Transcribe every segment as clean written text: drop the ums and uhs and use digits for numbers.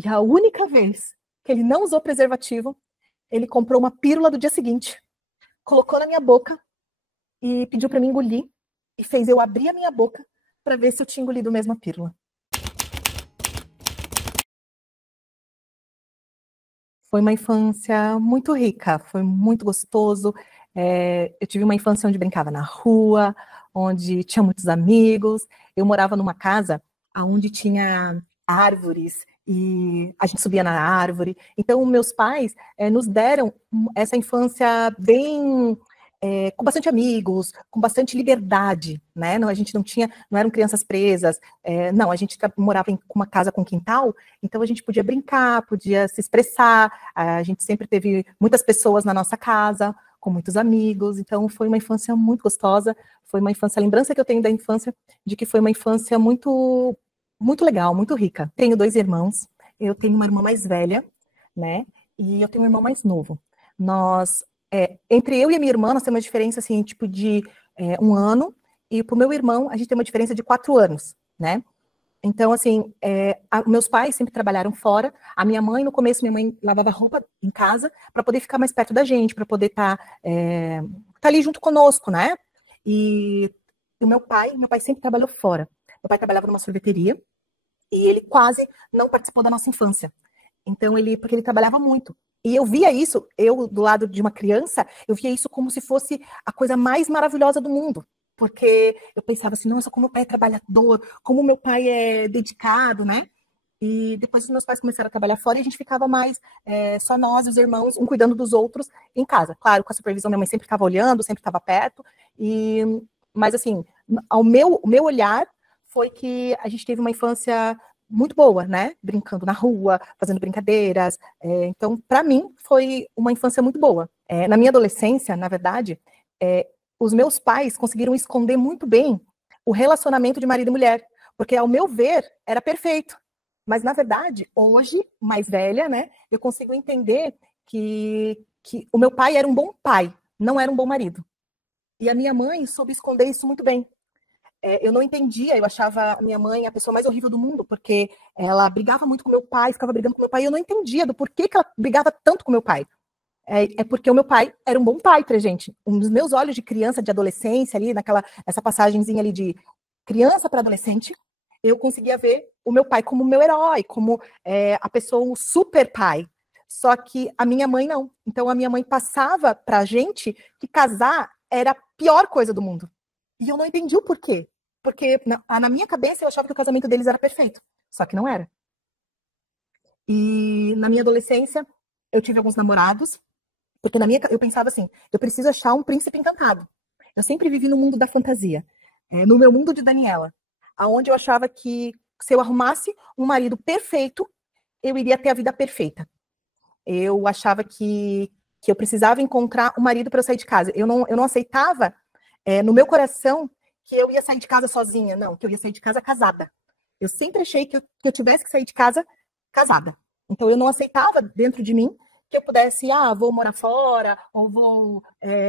E a única vez que ele não usou preservativo, ele comprou uma pílula do dia seguinte, colocou na minha boca e pediu para mim engolir e fez eu abrir a minha boca para ver se eu tinha engolido a mesma pílula. Foi uma infância muito rica, foi muito gostoso. Eu tive uma infância onde brincava na rua, onde tinha muitos amigos. Eu morava numa casa onde tinha árvores e a gente subia na árvore. Então, meus pais nos deram essa infância bem com bastante amigos, com bastante liberdade, né? Não, a gente não eram crianças presas, não, a gente morava em uma casa com quintal, então a gente podia brincar, podia se expressar, a gente sempre teve muitas pessoas na nossa casa, com muitos amigos, então foi uma infância muito gostosa, foi uma infância, a lembrança que eu tenho da infância, de que foi uma infância muito, muito legal, muito rica. Tenho 2 irmãos, eu tenho uma irmã mais velha, né, e eu tenho um irmão mais novo. Nós entre eu e a minha irmã, nós temos uma diferença, assim, tipo de 1 ano, e pro meu irmão, a gente tem uma diferença de 4 anos, né? Então, assim, meus pais sempre trabalharam fora. A minha mãe, no começo, minha mãe lavava roupa em casa para poder ficar mais perto da gente, para poder estar ali junto conosco, né? E o meu pai sempre trabalhou fora. Meu pai trabalhava numa sorveteria e ele quase não participou da nossa infância. Então, porque ele trabalhava muito. E eu via isso, eu do lado de uma criança, eu via isso como se fosse a coisa mais maravilhosa do mundo. Porque eu pensava assim, nossa, como meu pai é trabalhador, como meu pai é dedicado, né? E depois os meus pais começaram a trabalhar fora e a gente ficava mais só nós e os irmãos, um cuidando dos outros em casa. Claro, com a supervisão, minha mãe sempre estava olhando, sempre estava perto. Mas assim, o meu olhar foi que a gente teve uma infância muito boa, né? Brincando na rua, fazendo brincadeiras. Então, para mim, foi uma infância muito boa. Na minha adolescência, na verdade, os meus pais conseguiram esconder muito bem o relacionamento de marido e mulher, porque, ao meu ver, era perfeito. Mas, na verdade, hoje, mais velha, né, eu consigo entender que o meu pai era um bom pai, não era um bom marido. E a minha mãe soube esconder isso muito bem. Eu não entendia, eu achava a minha mãe a pessoa mais horrível do mundo, porque ela brigava muito com meu pai, ficava brigando com meu pai, e eu não entendia do porquê que ela brigava tanto com meu pai. Porque o meu pai era um bom pai pra gente. Um dos meus olhos de criança, de adolescência, ali, essa passagenzinha ali de criança para adolescente, eu conseguia ver o meu pai como meu herói, como a pessoa, o super pai. Só que a minha mãe não. Então a minha mãe passava pra gente que casar era a pior coisa do mundo. E eu não entendi o porquê. Porque na minha cabeça eu achava que o casamento deles era perfeito. Só que não era. E na minha adolescência, eu tive alguns namorados, porque eu pensava assim, eu preciso achar um príncipe encantado. Eu sempre vivi no mundo da fantasia, no meu mundo de Daniela, aonde eu achava que se eu arrumasse um marido perfeito, eu iria ter a vida perfeita. Eu achava que eu precisava encontrar um marido para eu sair de casa. Eu não aceitava, no meu coração, que eu ia sair de casa sozinha. Não, que eu ia sair de casa casada. Eu sempre achei que eu tivesse que sair de casa casada. Então, eu não aceitava dentro de mim que eu pudesse, vou morar fora, ou vou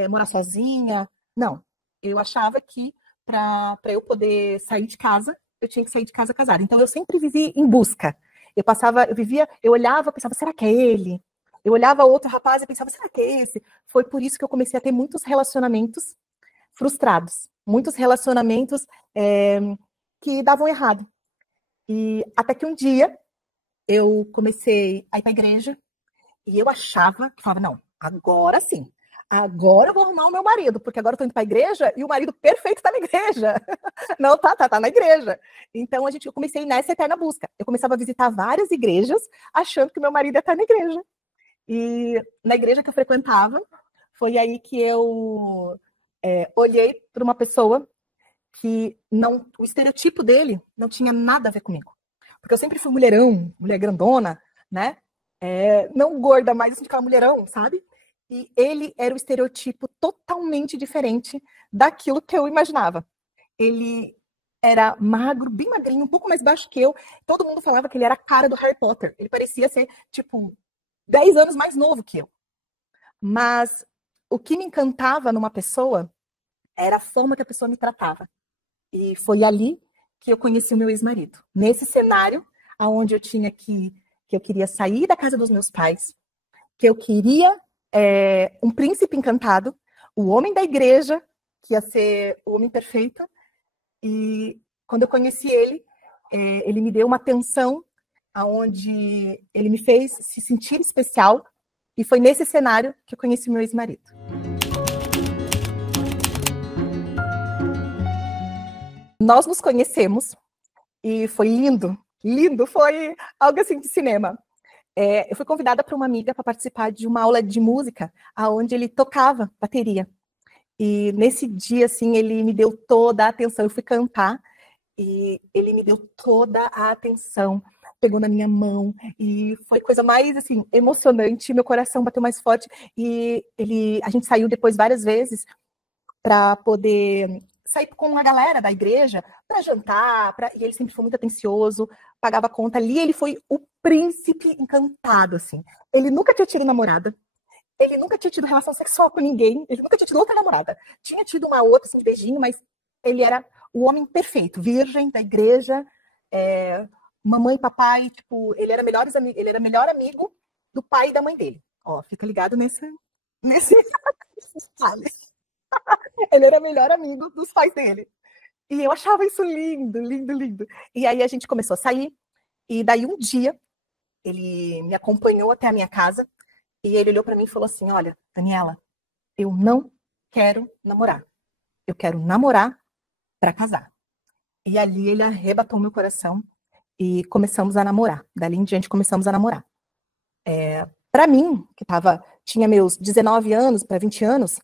morar sozinha. Não, eu achava que para eu poder sair de casa, eu tinha que sair de casa casada. Então, eu sempre vivi em busca. Eu olhava, pensava, será que é ele? Eu olhava outro rapaz e pensava, será que é esse? Foi por isso que eu comecei a ter muitos relacionamentos frustrados, muitos relacionamentos que davam errado. E até que um dia eu comecei a ir para a igreja e eu achava, que falava, não, agora sim, agora eu vou arrumar o meu marido, porque agora eu tô indo para a igreja e o marido perfeito tá na igreja. Não, tá na igreja. Então eu comecei nessa eterna busca. Eu começava a visitar várias igrejas, achando que o meu marido ia estar na igreja. E na igreja que eu frequentava, foi aí que eu olhei para uma pessoa que o estereotipo dele não tinha nada a ver comigo. Porque eu sempre fui mulherão, mulher grandona, né? Não gorda, mas aquela mulherão, sabe? E ele era o estereotipo totalmente diferente daquilo que eu imaginava. Ele era magro, bem magrinho, um pouco mais baixo que eu. Todo mundo falava que ele era a cara do Harry Potter. Ele parecia ser, tipo, 10 anos mais novo que eu. Mas o que me encantava numa pessoa era a forma que a pessoa me tratava. E foi ali que eu conheci o meu ex-marido. Nesse cenário, onde eu tinha que que eu queria sair da casa dos meus pais, que eu queria um príncipe encantado, o homem da igreja, que ia ser o homem perfeito. E quando eu conheci ele, ele me deu uma atenção onde ele me fez se sentir especial, e foi nesse cenário que eu conheci meu ex-marido. Nós nos conhecemos e foi lindo, lindo, foi algo assim de cinema. Eu fui convidada por uma amiga para participar de uma aula de música, onde ele tocava bateria. E nesse dia, assim, ele me deu toda a atenção. Eu fui cantar e ele me deu toda a atenção, pegou na minha mão e foi a coisa mais, assim, emocionante. Meu coração bateu mais forte e a gente saiu depois várias vezes para poder sair com a galera da igreja para jantar, e ele sempre foi muito atencioso, pagava a conta. Ali ele foi o príncipe encantado, assim. Ele nunca tinha tido namorada, ele nunca tinha tido relação sexual com ninguém, ele nunca tinha tido outra namorada. Tinha tido uma outra, assim, de beijinho, mas ele era o homem perfeito, virgem da igreja, mamãe e papai, tipo, ele era melhor amigo do pai e da mãe dele. Ó, fica ligado nesse detalhe. Ele era melhor amigo dos pais dele. E eu achava isso lindo, lindo, lindo. E aí a gente começou a sair, e daí um dia ele me acompanhou até a minha casa, e ele olhou para mim e falou assim: olha, Daniela, eu não quero namorar. Eu quero namorar para casar. E ali ele arrebatou meu coração e começamos a namorar. Dali em diante começamos a namorar. Para mim, que tinha meus 19 anos para 20 anos,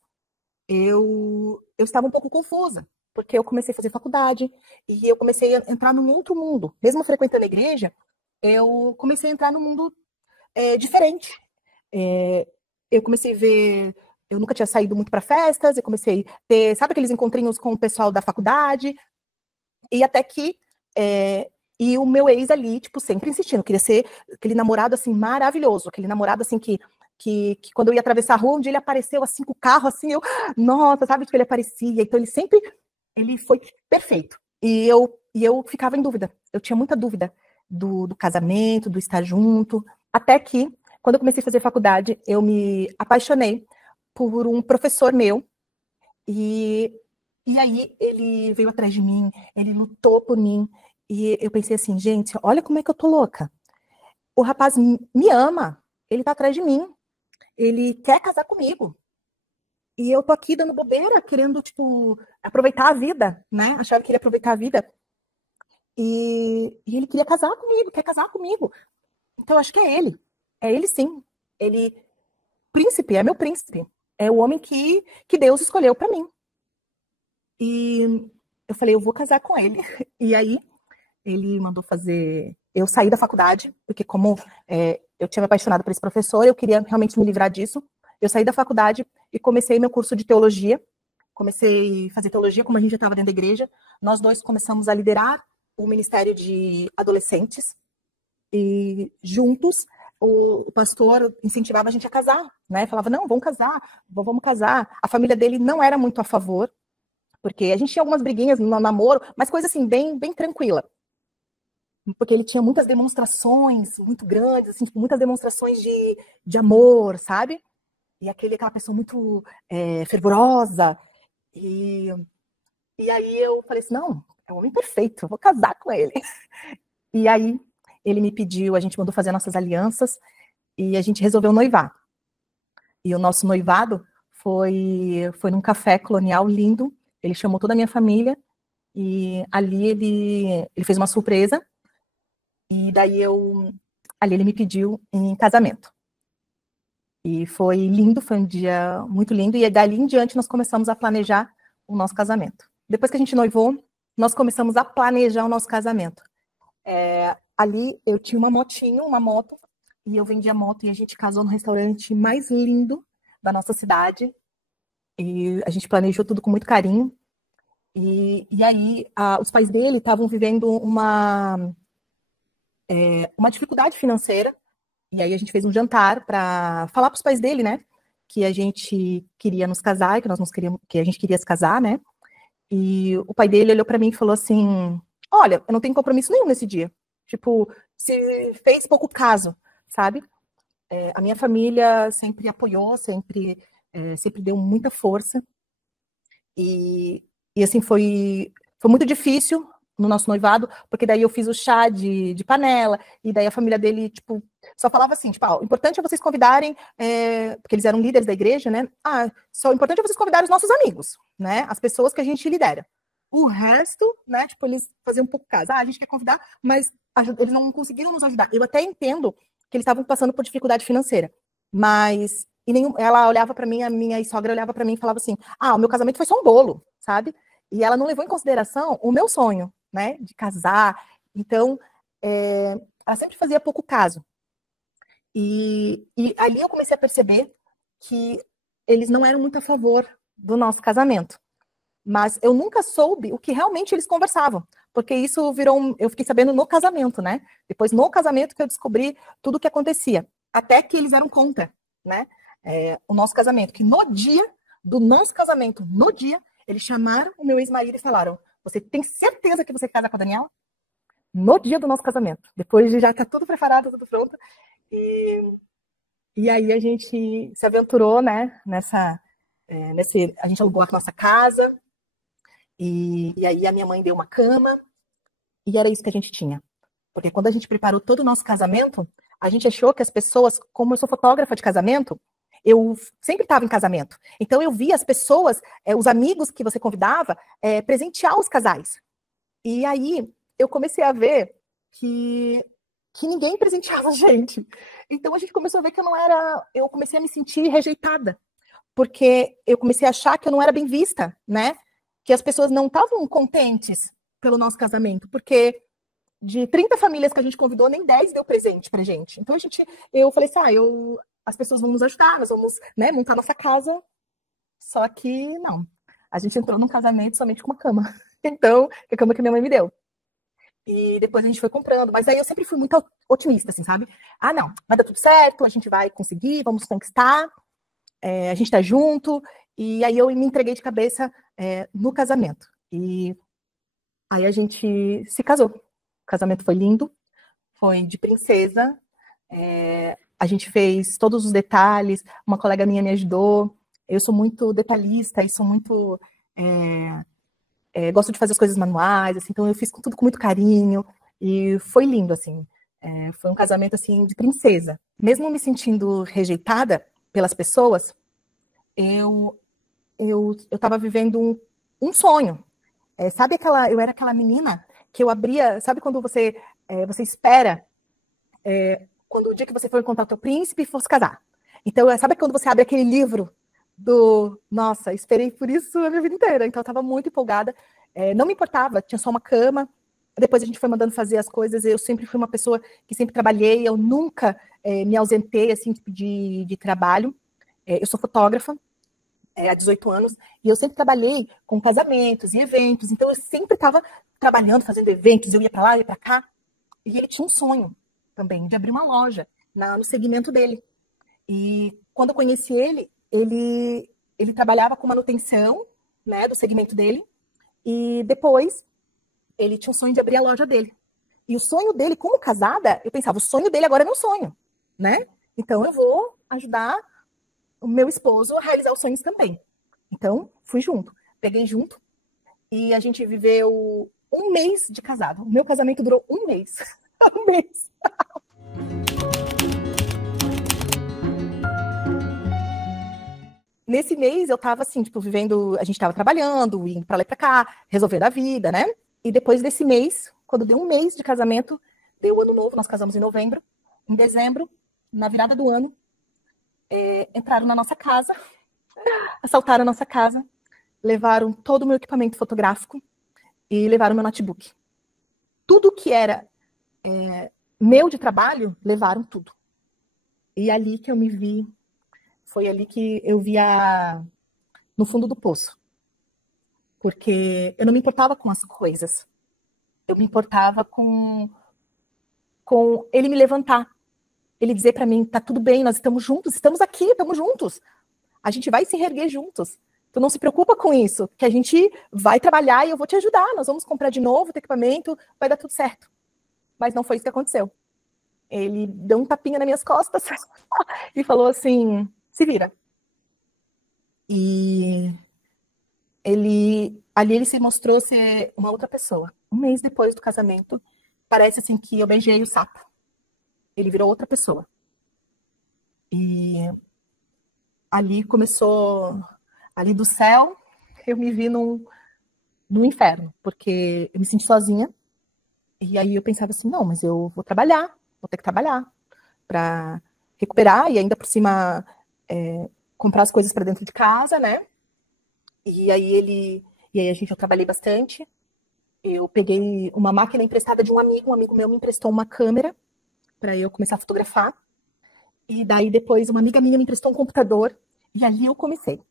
eu estava um pouco confusa, porque eu comecei a fazer faculdade e eu comecei a entrar num outro mundo. Mesmo frequentando a igreja, eu comecei a entrar num mundo diferente. Eu comecei a ver, eu nunca tinha saído muito para festas, eu comecei a ter, sabe, aqueles encontrinhos com o pessoal da faculdade, e até que e o meu ex ali, tipo, sempre insistindo, queria ser aquele namorado, assim, maravilhoso, aquele namorado, assim, que quando eu ia atravessar a rua, um dia ele apareceu, assim, com o carro, assim, nossa, sabe, tipo, ele aparecia, então ele foi perfeito, e eu ficava em dúvida, eu tinha muita dúvida do casamento, do estar junto, até que, quando eu comecei a fazer faculdade, eu me apaixonei por um professor meu, e aí ele veio atrás de mim, ele lutou por mim, e eu pensei assim, gente, olha como é que eu tô louca. O rapaz me ama, ele tá atrás de mim, ele quer casar comigo. E eu tô aqui dando bobeira, querendo, tipo, aproveitar a vida, né? Achava que ele ia aproveitar a vida. E ele queria casar comigo, quer casar comigo. Então, eu acho que é ele. É ele sim. Ele, príncipe, é meu príncipe. É o homem que Deus escolheu para mim. E eu falei, eu vou casar com ele. E aí, ele mandou fazer... Eu saí da faculdade, porque como eu tinha me apaixonado por esse professor, eu queria realmente me livrar disso. Eu saí da faculdade e comecei meu curso de teologia. Comecei a fazer teologia, como a gente já estava dentro da igreja. Nós dois começamos a liderar o ministério de adolescentes. E juntos, o pastor incentivava a gente a casar, né? Falava, não, vamos casar, vamos casar. A família dele não era muito a favor, porque a gente tinha algumas briguinhas no namoro, mas coisa assim, bem, bem tranquila. Porque ele tinha muitas demonstrações muito grandes, assim, tipo, muitas demonstrações de amor, sabe? E aquela pessoa muito fervorosa. E aí eu falei assim, não, é o homem perfeito, eu vou casar com ele. E aí ele me pediu, a gente mandou fazer nossas alianças e a gente resolveu noivar. E o nosso noivado foi num café colonial lindo, ele chamou toda a minha família e ali ele fez uma surpresa e daí ali ele me pediu em casamento. E foi lindo, foi um dia muito lindo, e dali em diante nós começamos a planejar o nosso casamento. Depois que a gente noivou, nós começamos a planejar o nosso casamento. Ali eu tinha uma moto, e eu vendi a moto e a gente casou no restaurante mais lindo da nossa cidade. E a gente planejou tudo com muito carinho. E aí os pais dele estavam vivendo uma dificuldade financeira. E aí a gente fez um jantar para falar para os pais dele, né? Que a gente queria nos casar, que a gente queria se casar, né? E o pai dele olhou para mim e falou assim: olha, eu não tenho compromisso nenhum nesse dia. Tipo, se fez pouco caso, sabe? A minha família sempre apoiou, sempre deu muita força. E assim, foi muito difícil no nosso noivado, porque daí eu fiz o chá de panela, e daí a família dele, tipo, só falava assim, tipo, o importante é vocês convidarem, porque eles eram líderes da igreja, né? Só o importante é vocês convidarem os nossos amigos, né? As pessoas que a gente lidera. O resto, né, tipo, eles faziam um pouco caso. A gente quer convidar, mas eles não conseguiram nos ajudar. Eu até entendo que eles estavam passando por dificuldade financeira, mas ela olhava para mim, a minha sogra olhava para mim e falava assim: o meu casamento foi só um bolo, sabe? E ela não levou em consideração o meu sonho, né, de casar. Então, ela sempre fazia pouco caso. E ali eu comecei a perceber que eles não eram muito a favor do nosso casamento. Mas eu nunca soube o que realmente eles conversavam, porque isso eu fiquei sabendo no casamento, né? Depois, no casamento, que eu descobri tudo o que acontecia. Até que eles eram contra, né? O nosso casamento. Que no dia do nosso casamento, eles chamaram o meu ex-marido e falaram: você tem certeza que você casa com a Daniela? No dia do nosso casamento. Depois de já estar tudo preparado, tudo pronto. E aí a gente se aventurou, né? A gente alugou a nossa casa. E aí a minha mãe deu uma cama, e era isso que a gente tinha. Porque quando a gente preparou todo o nosso casamento, a gente achou que as pessoas, como eu sou fotógrafa de casamento, eu sempre estava em casamento. Então eu via as pessoas, os amigos que você convidava, presentear os casais. E aí eu comecei a ver que ninguém presenteava a gente. Então a gente começou a ver que eu comecei a me sentir rejeitada. Porque eu comecei a achar que eu não era bem vista, né? Que as pessoas não estavam contentes pelo nosso casamento, porque de 30 famílias que a gente convidou, nem 10 deu presente pra gente. Então eu falei assim, as pessoas vão nos ajudar, nós vamos, né, montar nossa casa. Só que não. A gente entrou num casamento somente com uma cama. Então, a cama que minha mãe me deu. E depois a gente foi comprando. Mas aí eu sempre fui muito otimista, assim, sabe? Não, vai dar tudo certo, a gente vai conseguir, vamos conquistar. A gente tá junto. E aí eu me entreguei de cabeça no casamento. E aí a gente se casou. O casamento foi lindo, foi de princesa. A gente fez todos os detalhes, uma colega minha me ajudou. Eu sou muito detalhista e sou muito... gosto de fazer as coisas manuais, assim, então eu fiz tudo com muito carinho. E foi lindo, assim. Foi um casamento, assim, de princesa. Mesmo me sentindo rejeitada pelas pessoas, eu estava vivendo um sonho. Sabe eu era aquela menina que eu abria, sabe quando você espera, quando o dia que você for encontrar o teu príncipe e for se casar. Então, sabe quando você abre aquele livro nossa, esperei por isso a minha vida inteira. Então, eu estava muito empolgada. Não me importava, tinha só uma cama. Depois a gente foi mandando fazer as coisas. Eu sempre fui uma pessoa que sempre trabalhei. Eu nunca me ausentei, assim, de trabalho. Eu sou fotógrafa. Há 18 anos, e eu sempre trabalhei com casamentos e eventos, então eu sempre estava trabalhando, fazendo eventos, eu ia para lá, ia para cá, e ele tinha um sonho também de abrir uma loja no segmento dele. E quando eu conheci ele trabalhava com manutenção, né, do segmento dele, e depois ele tinha um sonho de abrir a loja dele. E o sonho dele, como casada, eu pensava, o sonho dele agora é meu sonho, né? Então eu vou ajudar o meu esposo a realizar os sonhos também. Então, fui junto. Peguei junto e a gente viveu um mês de casado. O meu casamento durou um mês. Um mês. Nesse mês eu tava assim, tipo, vivendo, a gente tava trabalhando, indo pra lá e pra cá, resolvendo a vida, né? E depois desse mês, quando deu um mês de casamento, deu o ano novo, nós casamos em novembro. Em dezembro, na virada do ano, entraram na nossa casa, assaltaram a nossa casa, levaram todo o meu equipamento fotográfico e levaram meu notebook. Tudo que era meu de trabalho, levaram tudo. E ali que eu me vi, foi ali que eu vi no fundo do poço. Porque eu não me importava com as coisas. Eu me importava com ele me levantar. Ele dizer para mim, tá tudo bem, nós estamos juntos, estamos aqui, estamos juntos. A gente vai se reerguer juntos. Tu não se preocupa com isso, que a gente vai trabalhar e eu vou te ajudar. Nós vamos comprar de novo o equipamento, vai dar tudo certo. Mas não foi isso que aconteceu. ele deu um tapinha nas minhas costas e falou assim, se vira. E ali ele se mostrou ser uma outra pessoa. Um mês depois do casamento, parece assim que eu beijei o sapo. Ele virou outra pessoa. E ali começou, ali do céu, eu me vi no inferno, porque eu me senti sozinha. E aí eu pensava assim, não, mas eu vou trabalhar, vou ter que trabalhar para recuperar e ainda por cima comprar as coisas para dentro de casa, né? E aí eu trabalhei bastante. Eu peguei uma máquina emprestada de um amigo meu me emprestou uma câmera para eu começar a fotografar. E daí depois uma amiga minha me emprestou um computador e ali eu comecei.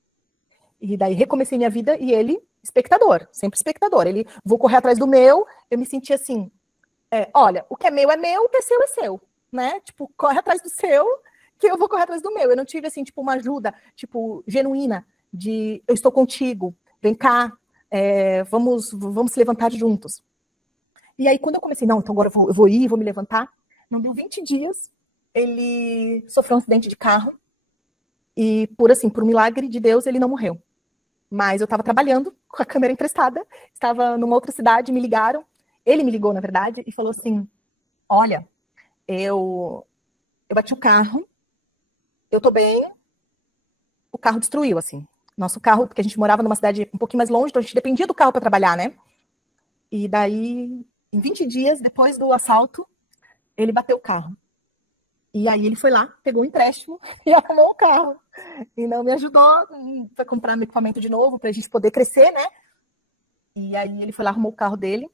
E daí recomecei minha vida e ele, espectador, sempre espectador. Ele, vou correr atrás do meu, eu me senti assim, olha, o que é meu, o que é seu, né? Tipo, corre atrás do seu, que eu vou correr atrás do meu. Eu não tive, assim, tipo, uma ajuda, tipo, genuína, de eu estou contigo, vem cá, vamos se levantar juntos. E aí, quando eu comecei, não, então agora eu vou ir, vou me levantar, não deu 20 dias, ele sofreu um acidente de carro, e por um milagre de Deus, ele não morreu. Mas eu estava trabalhando com a câmera emprestada, estava numa outra cidade, me ligaram, ele me ligou, na verdade, e falou assim, olha, eu bati o carro, eu tô bem, o carro destruiu, assim. Nosso carro, porque a gente morava numa cidade um pouquinho mais longe, então a gente dependia do carro para trabalhar, né? E daí, em 20 dias, depois do assalto, ele bateu o carro. E aí ele foi lá, pegou um empréstimo e arrumou o carro. E não me ajudou para comprar meu equipamento de novo, para a gente poder crescer, né? E aí ele foi lá, arrumou o carro dele.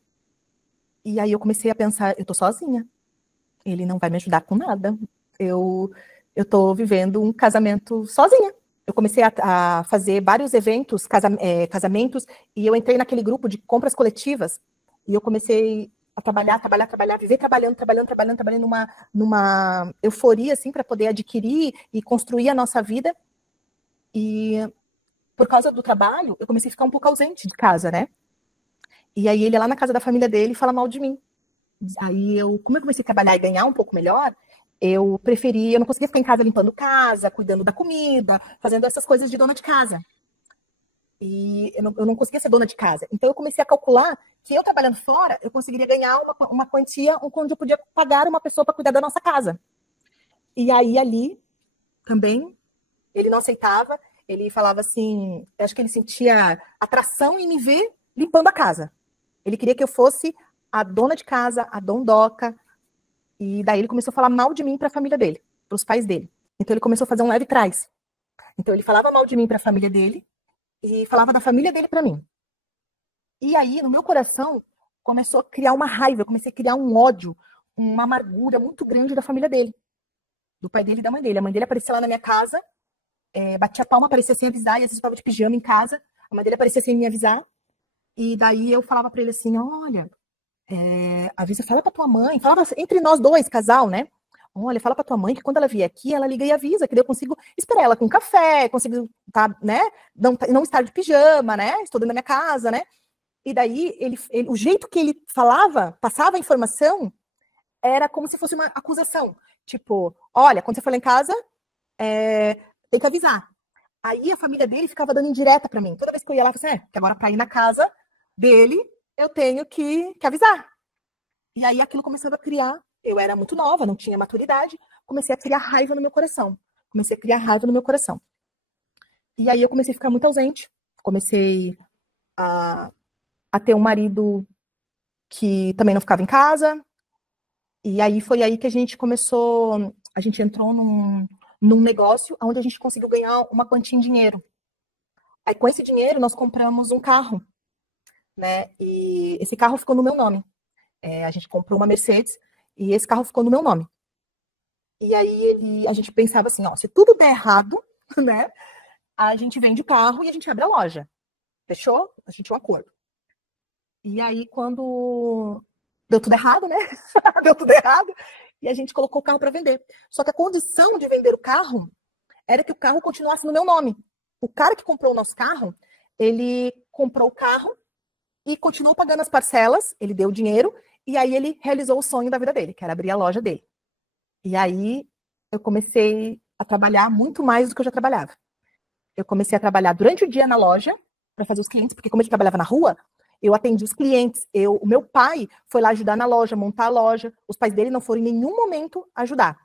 E aí eu comecei a pensar, eu tô sozinha. Ele não vai me ajudar com nada. Eu tô vivendo um casamento sozinha. Eu comecei a fazer vários eventos, casamentos, e eu entrei naquele grupo de compras coletivas, e eu comecei a trabalhar, viver trabalhando numa euforia, assim, para poder adquirir e construir a nossa vida. E por causa do trabalho, eu comecei a ficar um pouco ausente de casa, né? E aí ele lá na casa da família dele fala mal de mim. Aí como eu comecei a trabalhar e ganhar um pouco melhor, eu não conseguia ficar em casa limpando casa, cuidando da comida, fazendo essas coisas de dona de casa. E eu não conseguia ser dona de casa. Então eu comecei a calcular que eu trabalhando fora, eu conseguiria ganhar uma quantia onde eu podia pagar uma pessoa para cuidar da nossa casa. E aí ali também ele não aceitava, ele falava assim, eu acho que ele sentia atração em me ver limpando a casa. Ele queria que eu fosse a dona de casa, a dondoca, e daí ele começou a falar mal de mim para a família dele, para os pais dele. Então ele começou a fazer um leve trás. Então ele falava mal de mim para a família dele e falava da família dele para mim. E aí, no meu coração, começou a criar uma raiva, eu comecei a criar um ódio, uma amargura muito grande da família dele, do pai dele e da mãe dele. A mãe dele aparecia lá na minha casa, batia a palma, aparecia sem avisar, e às vezes eu estava de pijama em casa, a mãe dele aparecia sem me avisar, e daí eu falava para ele assim, olha, avisa, fala pra tua mãe, falava entre nós dois, casal, né? Olha, fala pra tua mãe que quando ela vier aqui, ela liga e avisa, que daí eu consigo esperar ela com café, consigo, tá, né? Não estar de pijama, né? Estou dentro da minha casa, né? E daí, o jeito que ele falava, passava a informação, era como se fosse uma acusação. Tipo, olha, quando você for lá em casa, tem que avisar. Aí a família dele ficava dando indireta pra mim. Toda vez que eu ia lá, eu falava assim, que agora pra ir na casa dele, eu tenho que avisar. E aí aquilo começava a criar, eu era muito nova, não tinha maturidade, comecei a criar raiva no meu coração. E aí eu comecei a ficar muito ausente, comecei a ter um marido que também não ficava em casa, e aí foi aí que a gente entrou num negócio onde a gente conseguiu ganhar uma quantia em dinheiro. Aí com esse dinheiro nós compramos um carro, né, e esse carro ficou no meu nome. A gente comprou uma Mercedes e esse carro ficou no meu nome. E aí a gente pensava assim, ó, se tudo der errado, né, a gente vende o carro e a gente abre a loja. Fechou? A gente tinha um acordo. E aí quando deu tudo errado, né? Deu tudo errado e a gente colocou o carro para vender. Só que a condição de vender o carro era que o carro continuasse no meu nome. O cara que comprou o nosso carro, ele comprou o carro e continuou pagando as parcelas, ele deu o dinheiro, e aí ele realizou o sonho da vida dele, que era abrir a loja dele. E aí eu comecei a trabalhar muito mais do que eu já trabalhava. Eu comecei a trabalhar durante o dia na loja para fazer os clientes, porque como ele trabalhava na rua, eu atendi os clientes. O meu pai foi lá ajudar na loja, montar a loja. Os pais dele não foram em nenhum momento ajudar.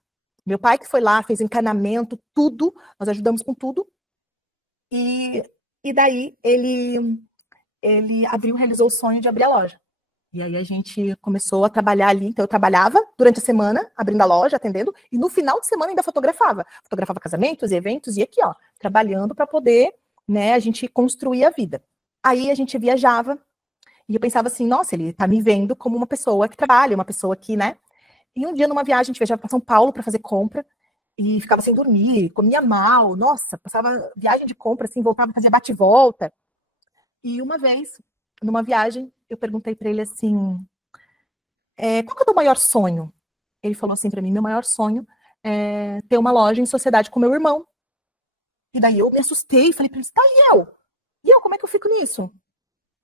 Meu pai que foi lá, fez encanamento, tudo. Nós ajudamos com tudo. E daí ele abriu, realizou o sonho de abrir a loja. E aí a gente começou a trabalhar ali. Então eu trabalhava durante a semana, abrindo a loja, atendendo, e no final de semana ainda fotografava. Fotografava casamentos, eventos, e aqui, ó, trabalhando para poder, né, a gente construir a vida. Aí a gente viajava, e eu pensava assim, nossa, ele tá me vendo como uma pessoa que trabalha, uma pessoa que, né? E um dia numa viagem, a gente viajava para São Paulo para fazer compra, e ficava sem dormir, comia mal, nossa, passava viagem de compra, assim, voltava, fazia bate e volta. E uma vez, numa viagem, eu perguntei para ele assim, qual que é o teu maior sonho? Ele falou assim para mim, meu maior sonho é ter uma loja em sociedade com meu irmão. E daí eu me assustei, falei para ele, tá, e eu? E eu, como é que eu fico nisso?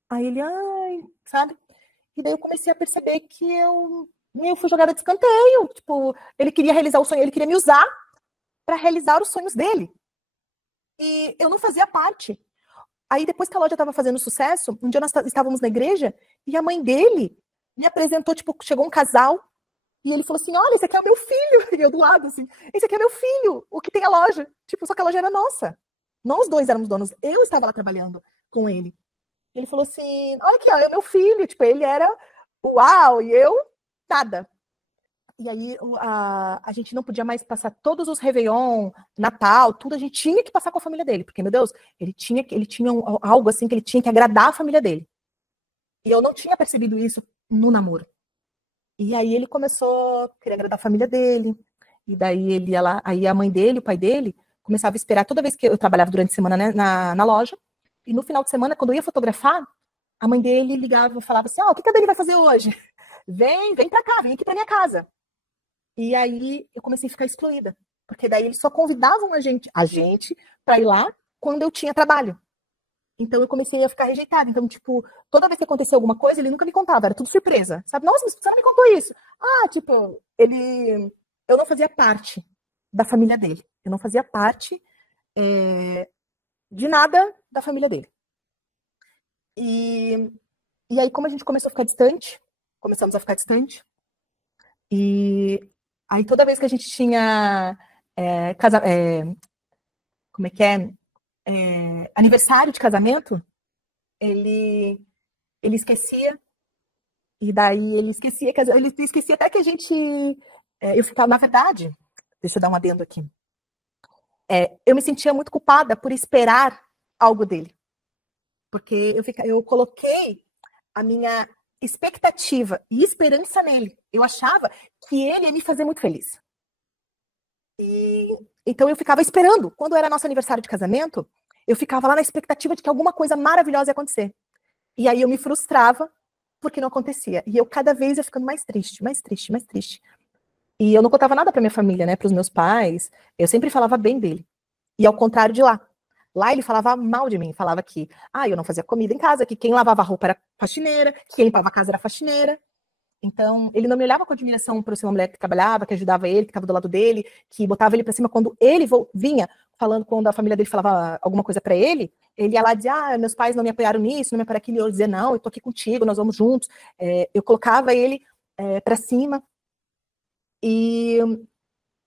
Aí ele, ai, sabe? E daí eu comecei a perceber que eu fui jogada de escanteio. Tipo, ele queria realizar o sonho, ele queria me usar para realizar os sonhos dele. E eu não fazia parte. Aí depois que a loja estava fazendo sucesso, um dia nós estávamos na igreja e a mãe dele me apresentou, tipo, chegou um casal e ele falou assim, olha, esse aqui é o meu filho. E eu do lado, assim, esse aqui é meu filho, o que tem a loja. Tipo, só que a loja era nossa. Nós dois éramos donos. Eu estava lá trabalhando com ele. Ele falou assim, olha aqui, ó, é o meu filho. Tipo, ele era uau, e eu nada. E aí a gente não podia mais passar todos os Réveillon, Natal, tudo, a gente tinha que passar com a família dele, porque, meu Deus, ele tinha algo assim que ele tinha que agradar a família dele. E eu não tinha percebido isso no namoro. E aí ele começou a querer agradar a família dele, e daí ele ia lá, aí a mãe dele, o pai dele, começava a esperar toda vez que eu trabalhava durante a semana, né, na loja, e no final de semana, quando eu ia fotografar, a mãe dele ligava e falava assim, o que a Dani vai fazer hoje? Vem pra cá, vem aqui pra minha casa. E aí eu comecei a ficar excluída, porque daí eles só convidavam a gente para ir lá quando eu tinha trabalho. Então eu comecei a ficar rejeitada. Então, tipo, toda vez que acontecia alguma coisa, ele nunca me contava, era tudo surpresa. Sabe? Nossa, mas você não me contou isso. Ah, tipo, eu não fazia parte da família dele. Eu não fazia parte de nada da família dele. E aí, como a gente começou a ficar distante, começamos a ficar distante, e aí toda vez que a gente tinha como é que é? Aniversário de casamento, ele esquecia, e daí ele esquecia até que a gente. Eu ficava, na verdade, deixa eu dar um adendo aqui. Eu me sentia muito culpada por esperar algo dele. Porque eu coloquei a minha expectativa e esperança nele. Eu achava que ele ia me fazer muito feliz. Então eu ficava esperando. Quando era nosso aniversário de casamento, eu ficava lá na expectativa de que alguma coisa maravilhosa ia acontecer. E aí eu me frustrava porque não acontecia. E eu cada vez ia ficando mais triste, mais triste, mais triste. E eu não contava nada para minha família, né, para os meus pais. Eu sempre falava bem dele. E ao contrário de lá. Lá ele falava mal de mim, falava que eu não fazia comida em casa, que quem lavava a roupa era faxineira, que quem limpava a casa era faxineira. Então, ele não me olhava com admiração por ser uma mulher que trabalhava, que ajudava ele, que estava do lado dele, que botava ele para cima quando ele vinha falando, quando a família dele falava alguma coisa para ele ia lá dizer, meus pais não me apoiaram nisso, não me apoiaram aquilo, e eu dizia, não, eu tô aqui contigo, nós vamos juntos. Eu colocava ele para cima, e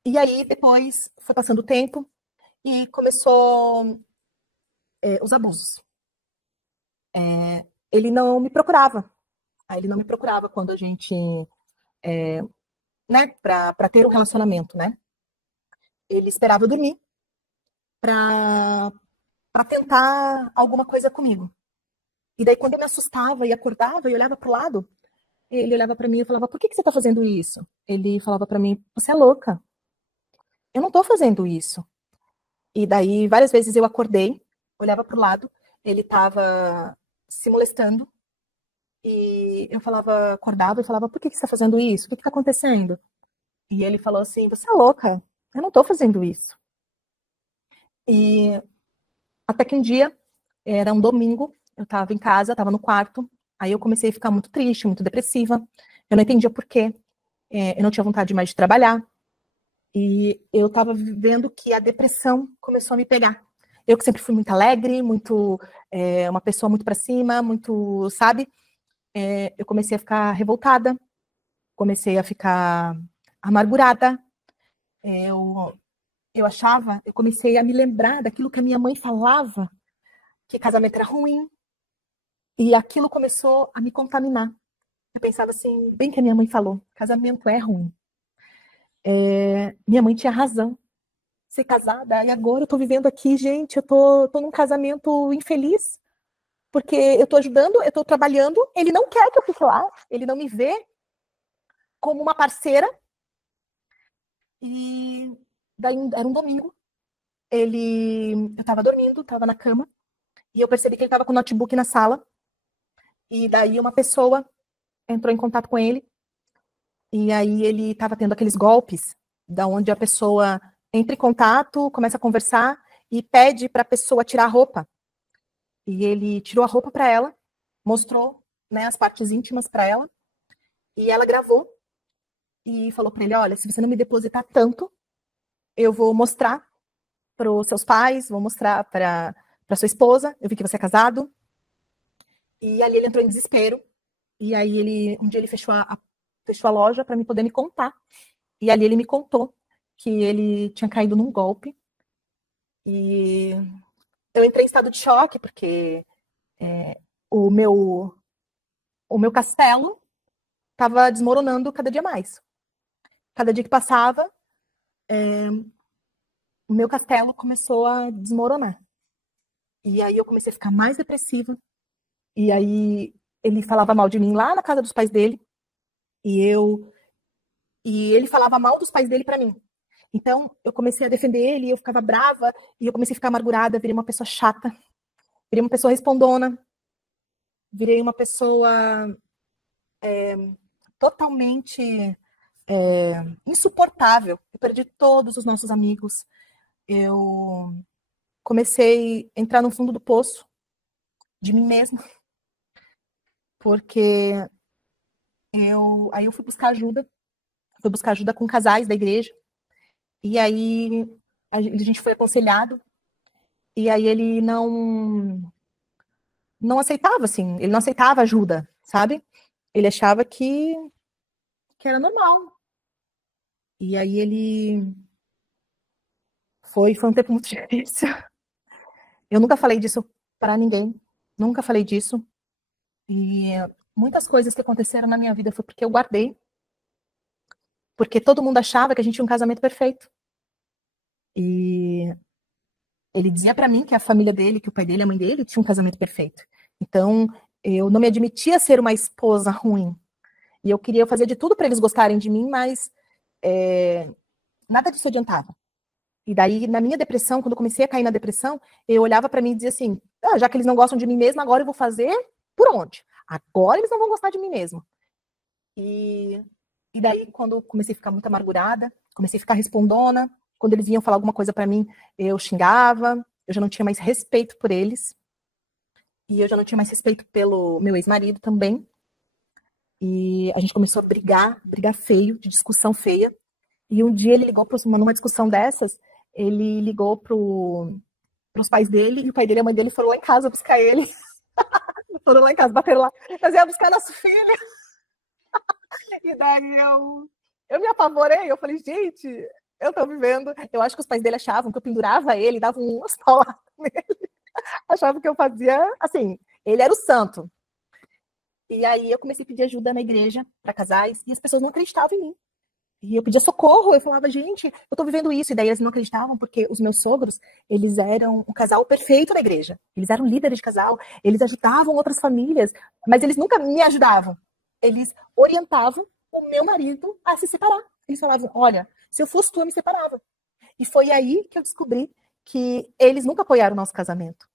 aí depois foi passando o tempo, e começou os abusos. Ele não me procurava. Ele não me procurava quando a gente, né, para ter um relacionamento, né? Ele esperava eu dormir para tentar alguma coisa comigo. E daí, quando eu me assustava e acordava e olhava para o lado, ele olhava para mim e falava: por que você está fazendo isso? Ele falava para mim: você é louca. Eu não estou fazendo isso. E daí, várias vezes eu acordei, olhava para o lado, ele estava se molestando. E eu falava, acordava e falava: por que você está fazendo isso? O que está acontecendo? E ele falou assim: você é louca. Eu não estou fazendo isso. E até que um dia, era um domingo, eu estava em casa, estava no quarto, aí eu comecei a ficar muito triste, muito depressiva, eu não entendia por quê, eu não tinha vontade mais de trabalhar, E eu estava vendo que a depressão começou a me pegar. Eu que sempre fui muito alegre, muito uma pessoa muito para cima, muito, sabe? Eu comecei a ficar revoltada, comecei a ficar amargurada. Eu, eu comecei a me lembrar daquilo que a minha mãe falava, que casamento era ruim, e aquilo começou a me contaminar. Eu pensava assim, bem que a minha mãe falou, casamento é ruim. Minha mãe tinha razão. Ser casada, e agora eu tô vivendo aqui, gente, eu tô num casamento infeliz, porque eu tô ajudando, eu tô trabalhando, ele não quer que eu fique lá, ele não me vê como uma parceira, e daí era um domingo, eu tava dormindo, tava na cama, e eu percebi que ele tava com o notebook na sala, e daí uma pessoa entrou em contato com ele, e aí ele tava tendo aqueles golpes, da onde a pessoa entra em contato, começa a conversar, e pede para a pessoa tirar a roupa. E ele tirou a roupa para ela, mostrou, né, as partes íntimas para ela, e ela gravou e falou para ele: olha, se você não me depositar tanto, eu vou mostrar para os seus pais, vou mostrar para sua esposa, eu vi que você é casado. E ali ele entrou em desespero. E aí um dia ele fechou a loja para me poder me contar. E ali ele me contou que ele tinha caído num golpe. E eu entrei em estado de choque porque o meu o meu castelo estava desmoronando cada dia mais. Cada dia que passava, o meu castelo começou a desmoronar. E aí eu comecei a ficar mais depressiva. E aí ele falava mal de mim lá na casa dos pais dele. E eu e ele falava mal dos pais dele para mim. Então eu comecei a defender ele, eu ficava brava e eu comecei a ficar amargurada, virei uma pessoa chata, virei uma pessoa respondona, virei uma pessoa totalmente insuportável. Eu perdi todos os nossos amigos. Eu comecei a entrar no fundo do poço de mim mesma, porque aí eu fui buscar ajuda com casais da igreja, e aí a gente foi aconselhado, e aí ele não aceitava, assim, ele não aceitava ajuda, sabe? Ele achava que era normal. E aí foi um tempo muito difícil. Eu nunca falei disso para ninguém, nunca falei disso. E muitas coisas que aconteceram na minha vida foi porque eu guardei, porque todo mundo achava que a gente tinha um casamento perfeito. E ele dizia para mim que a família dele, que o pai dele, a mãe dele, tinha um casamento perfeito. Então, eu não me admitia ser uma esposa ruim. E eu queria fazer de tudo para eles gostarem de mim, mas nada disso adiantava. E daí, na minha depressão, quando eu comecei a cair na depressão, eu olhava para mim e dizia assim: já que eles não gostam de mim mesmo, agora eu vou fazer por onde? Agora eles não vão gostar de mim mesmo. E, e daí, quando eu comecei a ficar muito amargurada, comecei a ficar respondona, quando eles vinham falar alguma coisa para mim, eu xingava, eu já não tinha mais respeito por eles, e eu já não tinha mais respeito pelo meu ex-marido também. E a gente começou a brigar feio, de discussão feia. E um dia ele ligou numa discussão dessas, ele ligou pros pais dele, e o pai dele e a mãe dele foram lá em casa buscar ele. Foram lá em casa, bateram lá. Nós ia buscar nosso filho. E daí eu me apavorei, eu falei, gente, eu tô vivendo. Eu acho que os pais dele achavam que eu pendurava ele, dava umas pauladas nele. Achavam que eu fazia, assim, ele era o santo. E aí eu comecei a pedir ajuda na igreja para casais, e as pessoas não acreditavam em mim. E eu pedia socorro, eu falava, gente, eu tô vivendo isso. E daí eles não acreditavam, porque os meus sogros, eles eram um casal perfeito na igreja. Eles eram líderes de casal, eles ajudavam outras famílias, mas eles nunca me ajudavam. Eles orientavam o meu marido a se separar. Eles falavam, olha, se eu fosse tu, eu me separava. E foi aí que eu descobri que eles nunca apoiaram o nosso casamento.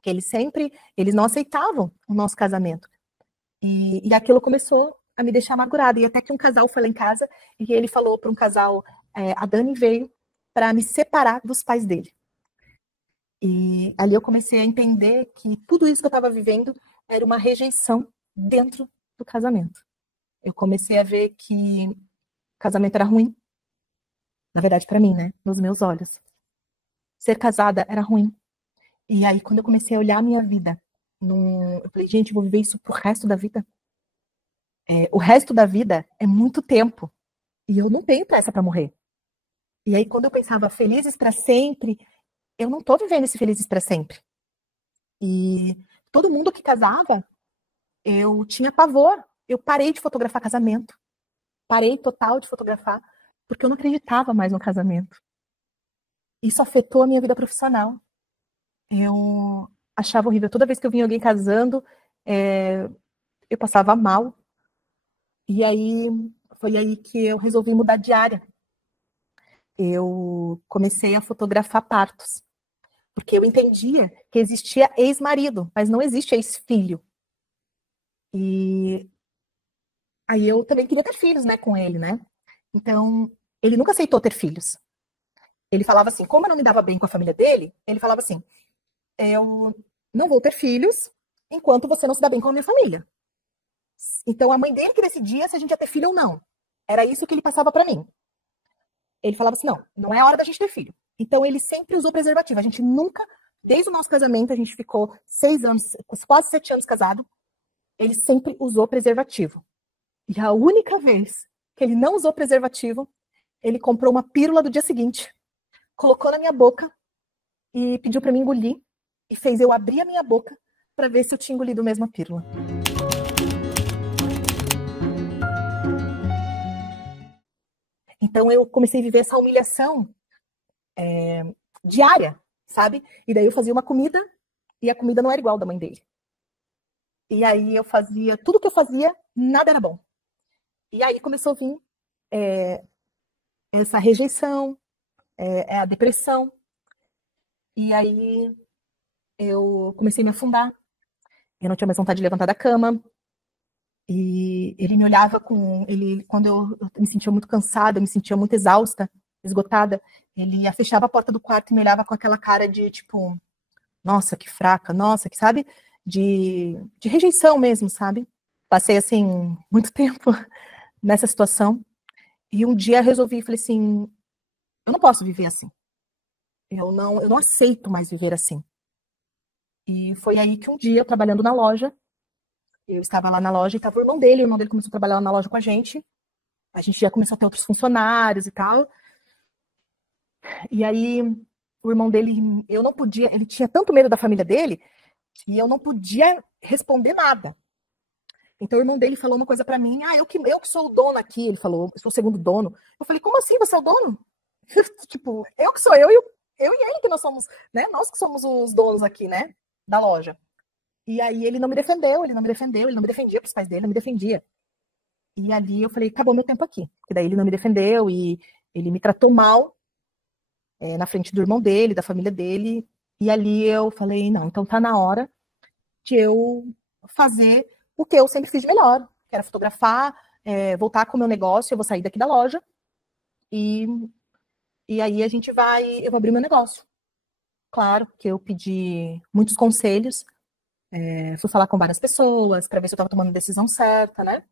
Que eles não aceitavam o nosso casamento. E aquilo começou a me deixar amargurada. E até que um casal foi lá em casa e ele falou para um casal, a Dani veio para me separar dos pais dele. E ali eu comecei a entender que tudo isso que eu estava vivendo era uma rejeição dentro do casamento. Eu comecei a ver que o casamento era ruim, Na verdade, pra mim, né? Nos meus olhos. Ser casada era ruim. E aí, quando eu comecei a olhar a minha vida, eu falei, gente, eu vou viver isso pro resto da vida. O resto da vida é muito tempo. E eu não tenho pressa pra morrer. E aí, quando eu pensava felizes pra sempre, eu não tô vivendo esse felizes pra sempre. E todo mundo que casava, eu tinha pavor. Eu parei de fotografar casamento. Parei total de fotografar, porque eu não acreditava mais no casamento. Isso afetou a minha vida profissional. Eu achava horrível. Toda vez que eu via alguém casando, é, eu passava mal. E aí foi aí que eu resolvi mudar de área. Eu comecei a fotografar partos, porque eu entendia que existia ex-marido, mas não existe ex-filho. E aí eu também queria ter filhos, né, com ele, né? Então, ele nunca aceitou ter filhos. Ele falava assim, como eu não me dava bem com a família dele, ele falava assim, eu não vou ter filhos enquanto você não se dá bem com a minha família. Então, a mãe dele que decidia se a gente ia ter filho ou não. Era isso que ele passava para mim. Ele falava assim, não, não é a hora da gente ter filho. Então, ele sempre usou preservativo. A gente nunca, desde o nosso casamento, a gente ficou 6 anos, quase 7 anos casado, ele sempre usou preservativo. E a única vez que ele não usou preservativo, ele comprou uma pílula do dia seguinte, colocou na minha boca e pediu para mim engolir e fez eu abrir a minha boca para ver se eu tinha engolido mesmo a pílula. Então eu comecei a viver essa humilhação diária, sabe? E daí eu fazia uma comida e a comida não era igual da mãe dele. E aí eu fazia, tudo que eu fazia, nada era bom. E aí começou a vir essa rejeição, a depressão. E aí eu comecei a me afundar. Eu não tinha mais vontade de levantar da cama. E ele me olhava quando eu me sentia muito cansada, eu me sentia muito exausta, esgotada, ele fechava a porta do quarto e me olhava com aquela cara de tipo, nossa, que fraca, nossa, que sabe, de rejeição mesmo, sabe? Passei assim muito tempo nessa situação e um dia resolvi, falei assim, eu não posso viver assim. Eu não aceito mais viver assim. E foi aí que um dia, eu trabalhando na loja, eu estava lá na loja e estava o irmão dele começou a trabalhar lá na loja com a gente. A gente já começou a ter outros funcionários e tal. E aí, o irmão dele, eu não podia, ele tinha tanto medo da família dele, que eu não podia responder nada. Então, o irmão dele falou uma coisa pra mim, eu que sou o dono aqui, ele falou, eu sou o segundo dono. Eu falei, como assim você é o dono? Tipo, eu que sou eu e ele que nós somos, né? Nós que somos os donos aqui, né? Da loja. E aí ele não me defendeu, ele não me defendia pros pais dele, não me defendia. E ali eu falei, acabou meu tempo aqui. Porque daí ele não me defendeu e ele me tratou mal na frente do irmão dele, da família dele. E ali eu falei, não, então tá na hora de eu fazer o que eu sempre fiz de melhor, que era fotografar, voltar com o meu negócio, eu vou sair daqui da loja e, e aí eu vou abrir meu negócio. Claro que eu pedi muitos conselhos, fui falar com várias pessoas para ver se eu estava tomando a decisão certa, né?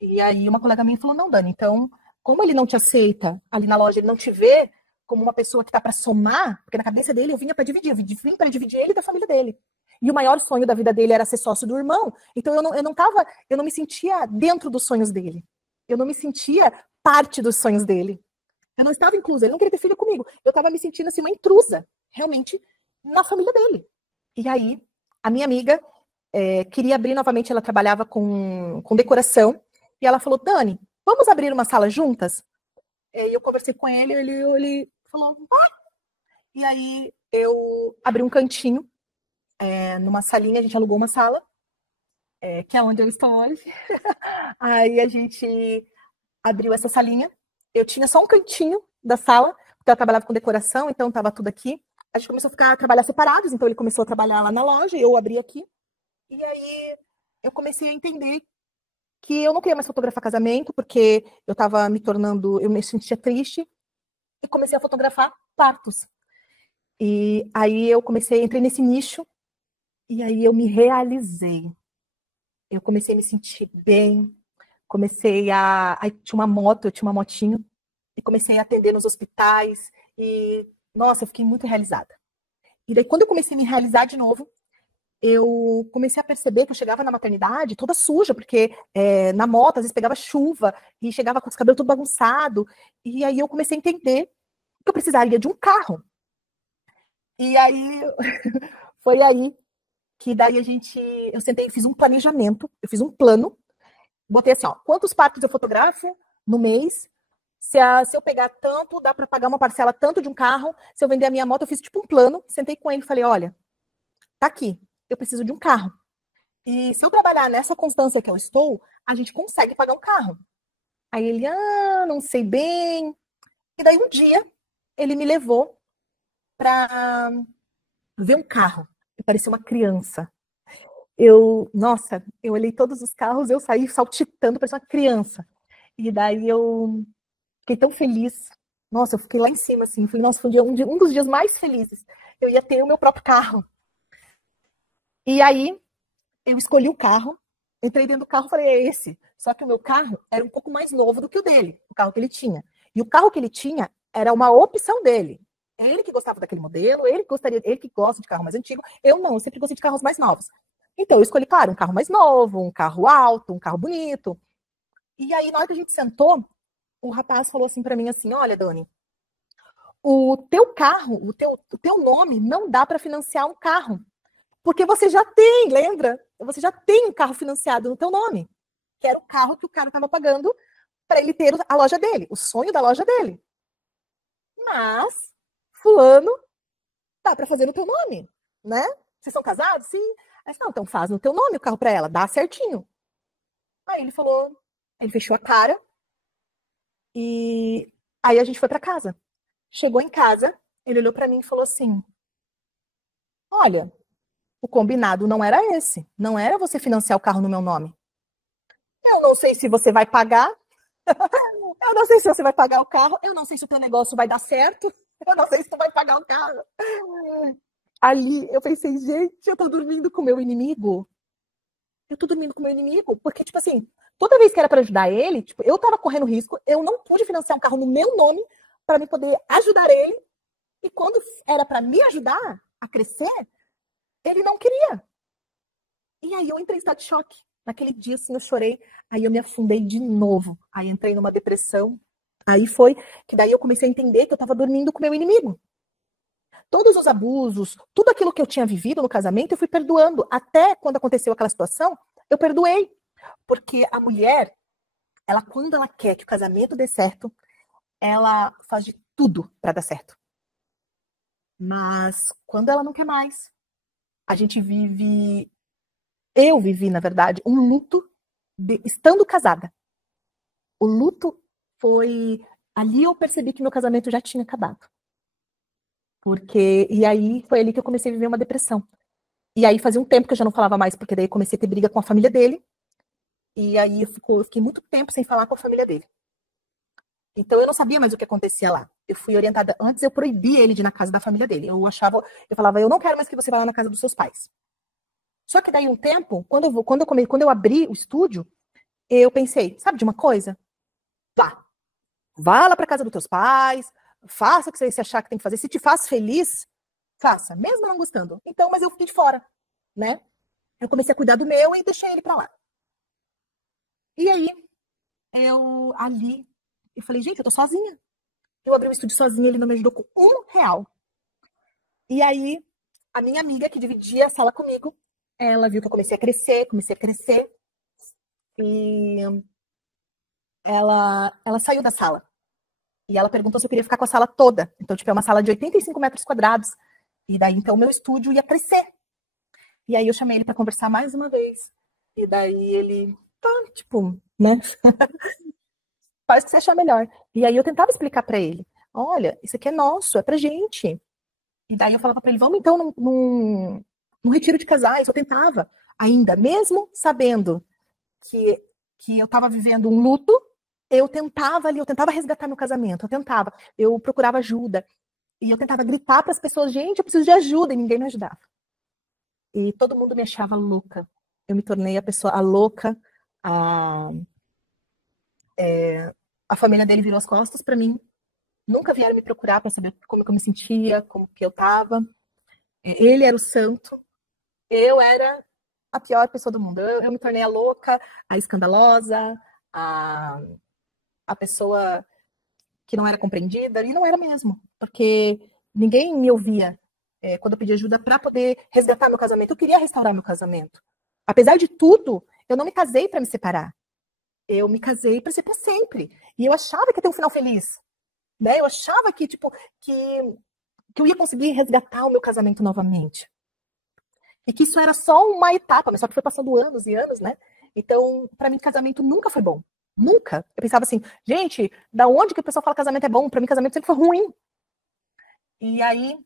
E aí uma colega minha falou, não, Dani, então, como ele não te aceita ali na loja, ele não te vê como uma pessoa que tá para somar, porque na cabeça dele eu vinha para dividir, eu vim para dividir ele da família dele. E o maior sonho da vida dele era ser sócio do irmão. Então eu não me sentia dentro dos sonhos dele. Eu não me sentia parte dos sonhos dele. Eu não estava inclusa, ele não queria ter filho comigo. Eu estava me sentindo assim uma intrusa, realmente, na família dele. E aí, a minha amiga queria abrir novamente, ela trabalhava com decoração, e ela falou, Dani, vamos abrir uma sala juntas? E eu conversei com ele, ele falou, ah! E aí eu abri um cantinho, numa salinha, a gente alugou uma sala, que é onde eu estou hoje. Aí a gente abriu essa salinha, eu tinha só um cantinho da sala, porque ela trabalhava com decoração, então estava tudo aqui. A gente começou a trabalhar separados, então ele começou a trabalhar lá na loja, e eu abri aqui. E aí eu comecei a entender que eu não queria mais fotografar casamento, porque eu me sentia triste, e comecei a fotografar partos. E aí entrei nesse nicho, e aí eu me realizei. Eu comecei a me sentir bem, aí tinha uma moto, eu tinha uma motinho, e comecei a atender nos hospitais. E, nossa, eu fiquei muito realizada. E daí, quando eu comecei a me realizar de novo, eu comecei a perceber que eu chegava na maternidade toda suja, porque na moto, às vezes pegava chuva, e chegava com os cabelos todo bagunçado. E aí eu comecei a entender que eu precisaria de um carro. E aí, foi aí que daí eu sentei e fiz um planejamento, eu fiz um plano, botei assim, ó, quantos partos eu fotografo no mês? Se eu pegar tanto, dá para pagar uma parcela tanto de um carro. Se eu vender a minha moto, eu fiz tipo um plano, sentei com ele e falei, olha, tá aqui, eu preciso de um carro. E se eu trabalhar nessa constância que eu estou, a gente consegue pagar um carro. Aí ele, não sei bem. E daí um dia, ele me levou para ver um carro. Parecia uma criança. Nossa, eu olhei todos os carros, eu saí saltitando, parecia uma criança. E daí eu fiquei tão feliz. Nossa, eu fiquei lá em cima, assim. Falei, nossa, foi um dos dias mais felizes. Eu ia ter o meu próprio carro. E aí, eu escolhi o carro, entrei dentro do carro e falei, é esse. Só que o meu carro era um pouco mais novo do que o dele, o carro que ele tinha. E o carro que ele tinha era uma opção dele. Ele que gostava daquele modelo, ele que gosta de carro mais antigo. Eu não, eu sempre gostei de carros mais novos. Então, eu escolhi, claro, um carro mais novo, um carro alto, um carro bonito. E aí, na hora que a gente sentou, o rapaz falou assim para mim assim, olha, Dani, o teu carro, o teu nome não dá para financiar um carro. Porque você já tem, lembra? Você já tem um carro financiado no teu nome. Que era o carro que o cara estava pagando para ele ter a loja dele, o sonho da loja dele. Mas, fulano, dá para fazer no teu nome, né? Vocês são casados? Sim. Aí, não, então faz no teu nome o carro para ela, dá certinho. Aí ele falou, ele fechou a cara e aí a gente foi para casa. Chegou em casa, ele olhou para mim e falou assim: olha, o combinado não era esse. Não era você financiar o carro no meu nome. Eu não sei se você vai pagar. Eu não sei se você vai pagar o carro. Eu não sei se o teu negócio vai dar certo. Eu não sei se tu vai pagar o carro. Ali eu pensei, gente, eu tô dormindo com o meu inimigo. Eu tô dormindo com o meu inimigo. Porque, tipo assim, toda vez que era para ajudar ele, tipo, eu tava correndo risco, eu não pude financiar um carro no meu nome para me poder ajudar ele. E quando era para me ajudar a crescer, ele não queria. E aí eu entrei em estado de choque. Naquele dia, assim, eu chorei. Aí eu me afundei de novo. Aí entrei numa depressão. Aí foi que daí eu comecei a entender que eu estava dormindo com meu inimigo. Todos os abusos, tudo aquilo que eu tinha vivido no casamento, eu fui perdoando. Até quando aconteceu aquela situação, eu perdoei. Porque a mulher, ela quando ela quer que o casamento dê certo, ela faz de tudo para dar certo. Mas quando ela não quer mais, a gente vive. Eu vivi, na verdade, um luto estando casada. O luto foi. Ali eu percebi que meu casamento já tinha acabado. E aí foi ali que eu comecei a viver uma depressão. E aí fazia um tempo que eu já não falava mais, porque daí eu comecei a ter briga com a família dele. E aí eu fiquei muito tempo sem falar com a família dele. Então eu não sabia mais o que acontecia lá. Eu fui orientada. Antes eu proibia ele de ir na casa da família dele. Eu falava, eu não quero mais que você vá lá na casa dos seus pais. Só que daí um tempo, quando eu abri o estúdio, eu pensei, sabe de uma coisa? Vá lá para casa dos teus pais, faça o que você achar que tem que fazer. Se te faz feliz, faça, mesmo não gostando. Então, mas eu fiquei de fora, né? Eu comecei a cuidar do meu e deixei ele para lá. E aí, eu falei, gente, eu tô sozinha. Eu abri o estúdio sozinha, ele não me ajudou com R$ 1. E aí, a minha amiga que dividia a sala comigo, ela viu que eu comecei a crescer, e ela saiu da sala. E ela perguntou se eu queria ficar com a sala toda. Então, tipo, é uma sala de 85 metros quadrados. E daí, então, o meu estúdio ia crescer. E aí eu chamei ele para conversar mais uma vez. E daí ele, tá, tipo, né? Faz o que você achar melhor. E aí eu tentava explicar para ele: olha, isso aqui é nosso, é pra gente. E daí eu falava para ele: vamos então num retiro de casais. Eu tentava ainda, mesmo sabendo que, que eu estava vivendo um luto, eu tentava resgatar meu casamento, eu procurava ajuda. E eu tentava gritar para as pessoas: gente, eu preciso de ajuda, e ninguém me ajudava. E todo mundo me achava louca. Eu me tornei a louca. A família dele virou as costas para mim. nunca vieram me procurar para saber como que eu me sentia, como que eu estava. Ele era o santo, eu era a pior pessoa do mundo. Eu me tornei a louca, a escandalosa, a pessoa que não era compreendida, e não era mesmo, porque ninguém me ouvia quando eu pedi ajuda para poder resgatar meu casamento. Eu queria restaurar meu casamento. Apesar de tudo, eu não me casei para me separar. Eu me casei para ser para sempre. E eu achava que ia ter um final feliz. Né? Eu achava que, tipo, que eu ia conseguir resgatar o meu casamento novamente. E que isso era só uma etapa, mas só que foi passando anos e anos, né? Então, para mim, casamento nunca foi bom. Nunca. Eu pensava assim, gente, da onde que o pessoal fala casamento é bom? Para mim, casamento sempre foi ruim. E aí,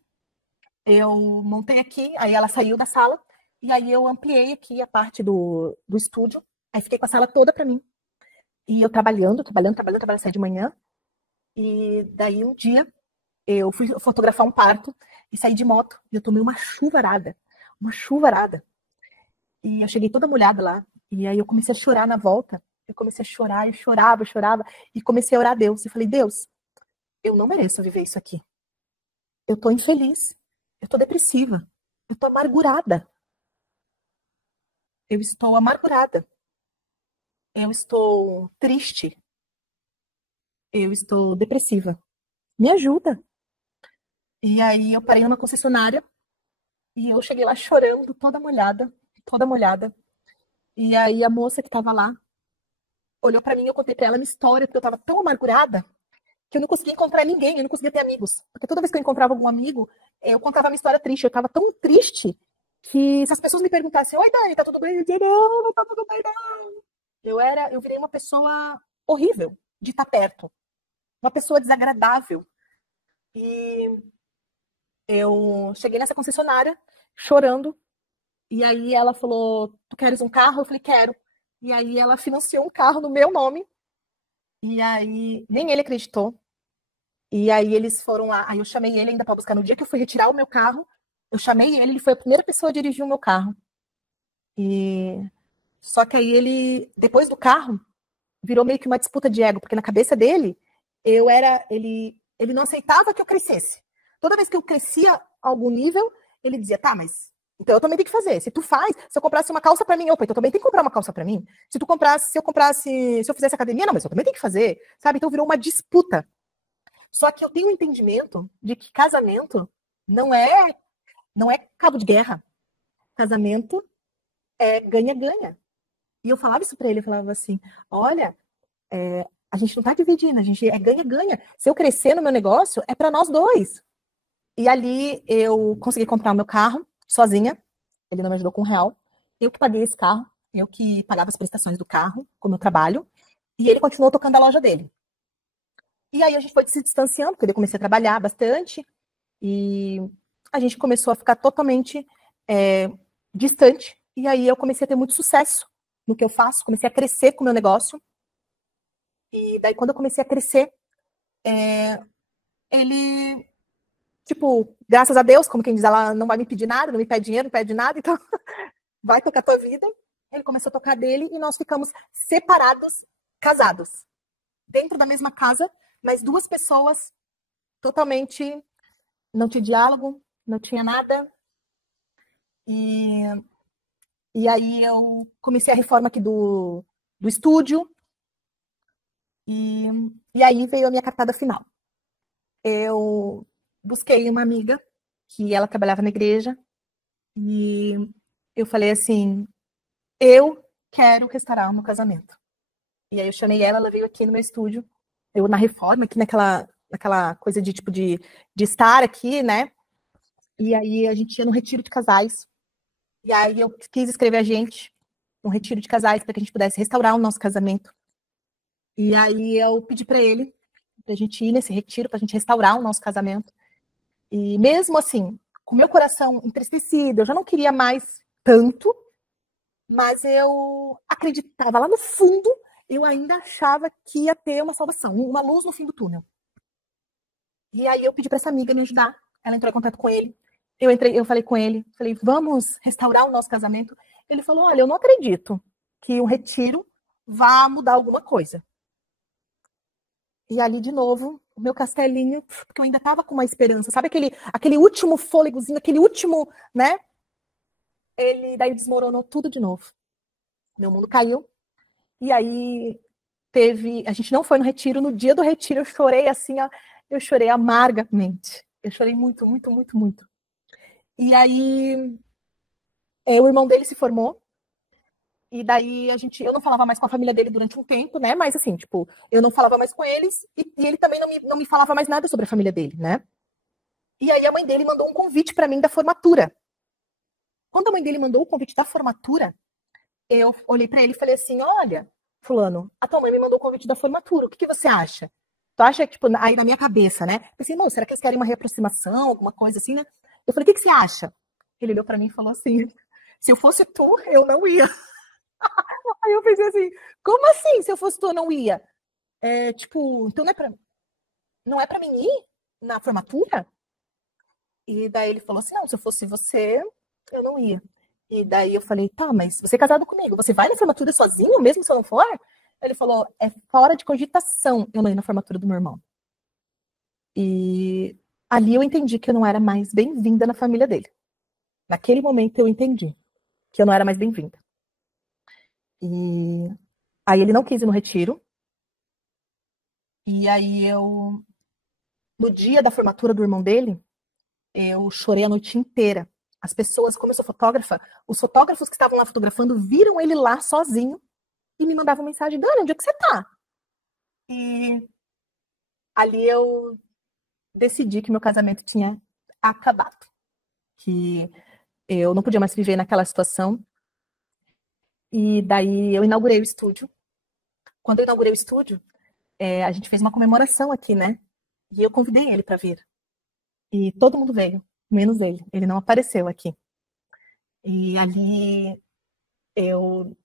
eu montei aqui, aí ela saiu da sala, e aí eu ampliei aqui a parte do estúdio, aí fiquei com a sala toda para mim. E eu trabalhando, saí de manhã, e daí um dia eu fui fotografar um parto e saí de moto, e eu tomei uma chuvarada. E eu cheguei toda molhada lá, e aí eu comecei a chorar na volta, eu comecei a chorar, eu chorava, e comecei a orar a Deus. Eu falei, Deus, eu não mereço viver isso aqui. Eu tô infeliz, eu tô depressiva, eu tô amargurada. Eu estou amargurada, eu estou triste, eu estou depressiva. Me ajuda. E aí eu parei numa concessionária e eu cheguei lá chorando, toda molhada, toda molhada. E aí a moça que estava lá olhou para mim, eu contei para ela minha história, porque eu estava tão amargurada que eu não conseguia encontrar ninguém, eu não conseguia ter amigos. Porque toda vez que eu encontrava algum amigo, eu contava a minha história triste. Eu estava tão triste que se as pessoas me perguntassem, oi Dani, tá tudo bem? Eu dizia, não, não tá tudo bem, não. Eu virei uma pessoa horrível de estar perto. Uma pessoa desagradável. E eu cheguei nessa concessionária chorando. E aí ela falou, tu queres um carro? Eu falei, quero. E aí ela financiou um carro no meu nome. E aí nem ele acreditou. E aí eles foram lá. Aí eu chamei ele ainda para buscar. No dia que eu fui retirar o meu carro, eu chamei ele, ele foi a primeira pessoa a dirigir o meu carro. E só que aí ele, depois do carro, virou meio que uma disputa de ego, porque na cabeça dele, ele não aceitava que eu crescesse. Toda vez que eu crescia a algum nível, ele dizia, tá, mas então eu também tenho que fazer. Se tu faz, se eu comprasse uma calça para mim, opa, então eu também tenho que comprar uma calça para mim. Se eu fizesse academia, não, mas eu também tenho que fazer, sabe? Então virou uma disputa. Só que eu tenho um entendimento de que casamento não é não é cabo de guerra. Casamento é ganha-ganha. E eu falava isso para ele, eu falava assim, olha, a gente não está dividindo, a gente é ganha-ganha. Se eu crescer no meu negócio, é para nós dois. E ali eu consegui comprar o meu carro sozinha. Ele não me ajudou com R$ 1. Eu que paguei esse carro, eu que pagava as prestações do carro, com o meu trabalho. E ele continuou tocando a loja dele. E aí a gente foi se distanciando, porque eu comecei a trabalhar bastante. E a gente começou a ficar totalmente distante. E aí eu comecei a ter muito sucesso no que eu faço, comecei a crescer com o meu negócio. E daí, quando eu comecei a crescer, ele, tipo, graças a Deus, como quem diz, ela não vai me pedir nada, não me pede dinheiro, não pede nada, então vai tocar a tua vida. Ele começou a tocar dele e nós ficamos separados, casados. Dentro da mesma casa, mas duas pessoas totalmente, não tinha diálogo, não tinha nada. E aí eu comecei a reforma aqui do estúdio. E aí veio a minha cartada final. Eu busquei uma amiga que ela trabalhava na igreja e eu falei assim, eu quero restaurar o meu casamento. E aí eu chamei ela, ela veio aqui no meu estúdio, eu na reforma, aqui naquela coisa de tipo de estar aqui, né? E aí a gente ia num retiro de casais. E aí eu quis escrever a gente um retiro de casais para que a gente pudesse restaurar o nosso casamento. E aí eu pedi para ele pra gente ir nesse retiro, pra gente restaurar o nosso casamento. E mesmo assim, com meu coração entristecido, eu já não queria mais tanto, mas eu acreditava lá no fundo, eu ainda achava que ia ter uma salvação, uma luz no fim do túnel. E aí eu pedi para essa amiga me ajudar. Ela entrou em contato com ele. Eu falei com ele, falei, vamos restaurar o nosso casamento. Ele falou, olha, eu não acredito que um retiro vá mudar alguma coisa. E ali, de novo, o meu castelinho, porque eu ainda tava com uma esperança, sabe aquele último fôlegozinho, aquele último, né? Ele daí desmoronou tudo de novo. Meu mundo caiu. E aí a gente não foi no retiro, no dia do retiro eu chorei assim, ó, eu chorei amargamente. Eu chorei muito, muito, muito, muito. E aí o irmão dele se formou. E daí eu não falava mais com a família dele durante um tempo, né? Mas assim, tipo, eu não falava mais com eles e ele também não me falava mais nada sobre a família dele, né? E aí a mãe dele mandou um convite para mim da formatura. Quando a mãe dele mandou o convite da formatura, eu olhei para ele e falei assim: olha, fulano, a tua mãe me mandou o convite da formatura, o que você acha? Tu acha que, tipo, aí na minha cabeça, né? Eu pensei, não, será que eles querem uma reaproximação, alguma coisa assim, né? Eu falei, o que você acha? Ele olhou para mim e falou assim: se eu fosse tu, eu não ia. Aí eu pensei assim, como assim, se eu fosse tu, eu não ia? Tipo, então não é pra mim ir na formatura? E daí ele falou assim, não, se eu fosse você, eu não ia. E daí eu falei, tá, mas você é casado comigo, você vai na formatura sozinho, mesmo se eu não for? Ele falou, é fora de cogitação eu não ir na formatura do meu irmão. E ali eu entendi que eu não era mais bem-vinda na família dele. Naquele momento eu entendi que eu não era mais bem-vinda. E aí ele não quis ir no retiro. E aí no dia da formatura do irmão dele, eu chorei a noite inteira. As pessoas, como eu sou fotógrafa, os fotógrafos que estavam lá fotografando viram ele lá sozinho e me mandavam mensagem: Dani, onde é que você tá? E ali eu decidi que meu casamento tinha acabado, que eu não podia mais viver naquela situação. E daí eu inaugurei o estúdio. Quando eu inaugurei o estúdio, a gente fez uma comemoração aqui, né? E eu convidei ele para vir. E todo mundo veio, menos ele. Ele não apareceu aqui. E ali eu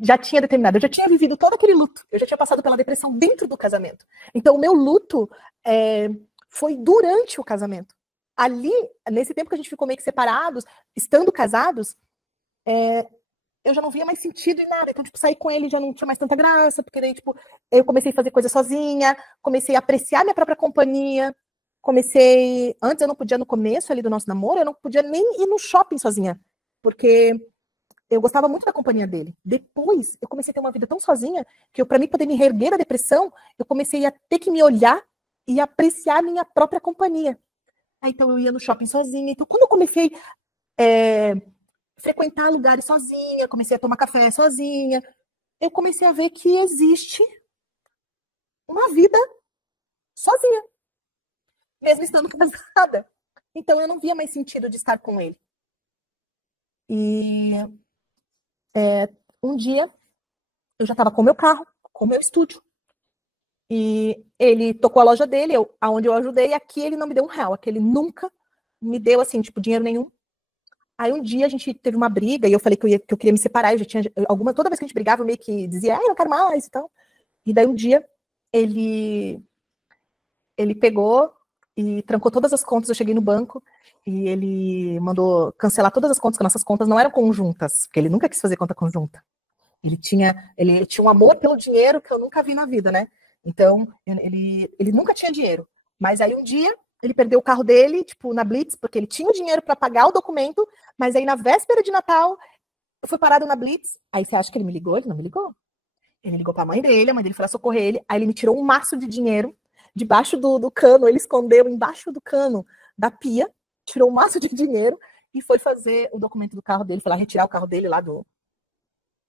já tinha determinado, eu já tinha vivido todo aquele luto, eu já tinha passado pela depressão dentro do casamento. Então, o meu luto foi durante o casamento. Ali, nesse tempo que a gente ficou meio que separados, estando casados, eu já não via mais sentido em nada. Então, tipo, sair com ele já não tinha mais tanta graça, porque daí, tipo, eu comecei a fazer coisa sozinha, comecei a apreciar minha própria companhia, antes eu não podia, no começo ali do nosso namoro, eu não podia nem ir no shopping sozinha, porque eu gostava muito da companhia dele. Depois, eu comecei a ter uma vida tão sozinha que para mim poder me reerguer da depressão, eu comecei a ter que me olhar e apreciar minha própria companhia. Aí, então, eu ia no shopping sozinha. Então, quando eu comecei a frequentar lugares sozinha, comecei a tomar café sozinha, eu comecei a ver que existe uma vida sozinha, mesmo estando casada. Então, eu não via mais sentido de estar com ele. E um dia, eu já estava com o meu carro, com o meu estúdio. E ele tocou a loja dele, aonde eu ajudei, e aqui ele não me deu R$1. Aqui ele nunca me deu, assim, tipo, dinheiro nenhum. Aí um dia a gente teve uma briga, e eu falei que eu queria me separar, eu já tinha toda vez que a gente brigava, eu meio que dizia, eu não quero mais e tal. E daí um dia ele pegou e trancou todas as contas, eu cheguei no banco, e ele mandou cancelar todas as contas, que nossas contas não eram conjuntas, porque ele nunca quis fazer conta conjunta. Ele tinha um amor pelo dinheiro que eu nunca vi na vida, né? Então, ele nunca tinha dinheiro. Mas aí um dia ele perdeu o carro dele, tipo, na Blitz, porque ele tinha o dinheiro para pagar o documento, mas aí na véspera de Natal, eu fui parado na Blitz. Aí você acha que ele me ligou? Ele não me ligou. Ele ligou para a mãe dele foi lá socorrer ele, aí ele me tirou um maço de dinheiro debaixo do cano, ele escondeu embaixo do cano da pia, tirou um maço de dinheiro e foi fazer o documento do carro dele, foi lá retirar o carro dele lá do,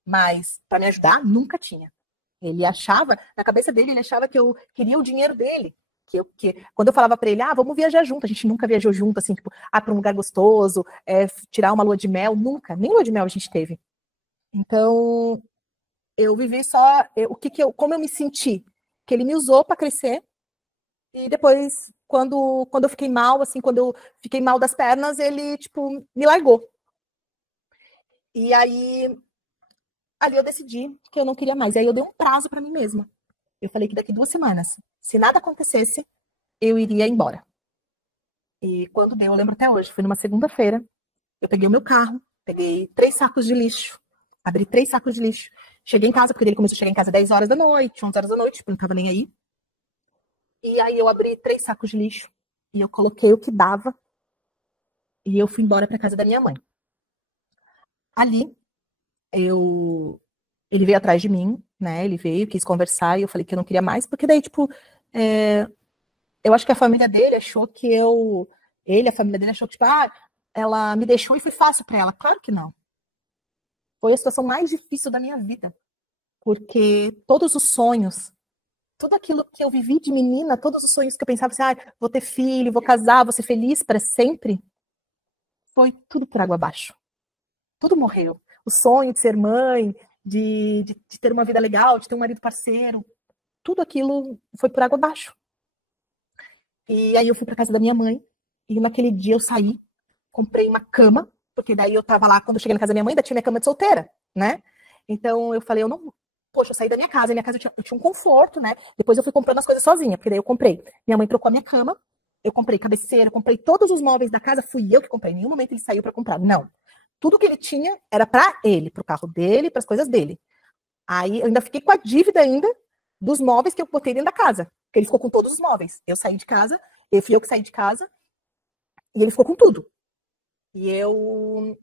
mas para me ajudar, nunca tinha. Ele achava, na cabeça dele, ele achava que eu queria o dinheiro dele. Quando eu falava para ele, vamos viajar junto, a gente nunca viajou junto, assim, tipo, para um lugar gostoso, tirar uma lua de mel, nunca, nem lua de mel a gente teve. Então, eu vivi só como eu me senti, que ele me usou para crescer, e depois, quando eu fiquei mal, assim, quando eu fiquei mal das pernas, ele, tipo, me largou. E aí, ali eu decidi que eu não queria mais. E aí eu dei um prazo para mim mesma. Eu falei que daqui 2 semanas, se nada acontecesse, eu iria embora. E quando deu, eu lembro até hoje, foi numa segunda-feira, eu peguei o meu carro, peguei 3 sacos de lixo, abri 3 sacos de lixo, cheguei em casa, porque ele começou a chegar em casa 10 horas da noite, 11 horas da noite, porque não tava nem aí. E aí eu abri 3 sacos de lixo e eu coloquei o que dava e eu fui embora para casa da minha mãe. Ali, eu ele veio atrás de mim, né? Ele veio, quis conversar e eu falei que eu não queria mais, porque daí, tipo, é, eu acho que a família dele achou que a família dele achou que, tipo, ela me deixou e foi fácil para ela. Claro que não. Foi a situação mais difícil da minha vida, porque todos os sonhos, tudo aquilo que eu vivi de menina, todos os sonhos que eu pensava assim, vou ter filho, vou casar, vou ser feliz para sempre, foi tudo por água abaixo. Tudo morreu. O sonho de ser mãe, de ter uma vida legal, de ter um marido parceiro, tudo aquilo foi por água abaixo. E aí eu fui para casa da minha mãe, e naquele dia eu saí, comprei uma cama, porque daí eu tava lá, quando eu cheguei na casa da minha mãe, ainda tinha minha cama de solteira, né? Então eu falei, eu não. Poxa, eu saí da minha casa eu tinha um conforto, né? Depois eu fui comprando as coisas sozinha, porque daí eu comprei. Minha mãe trocou a minha cama, eu comprei cabeceira, eu comprei todos os móveis da casa, fui eu que comprei. Em nenhum momento ele saiu para comprar. Não. Tudo que ele tinha era para ele, pro carro dele, para as coisas dele. Aí eu ainda fiquei com a dívida ainda dos móveis que eu botei dentro da casa. Porque ele ficou com todos os móveis. Eu saí de casa, fui eu que saí de casa, e ele ficou com tudo. E eu.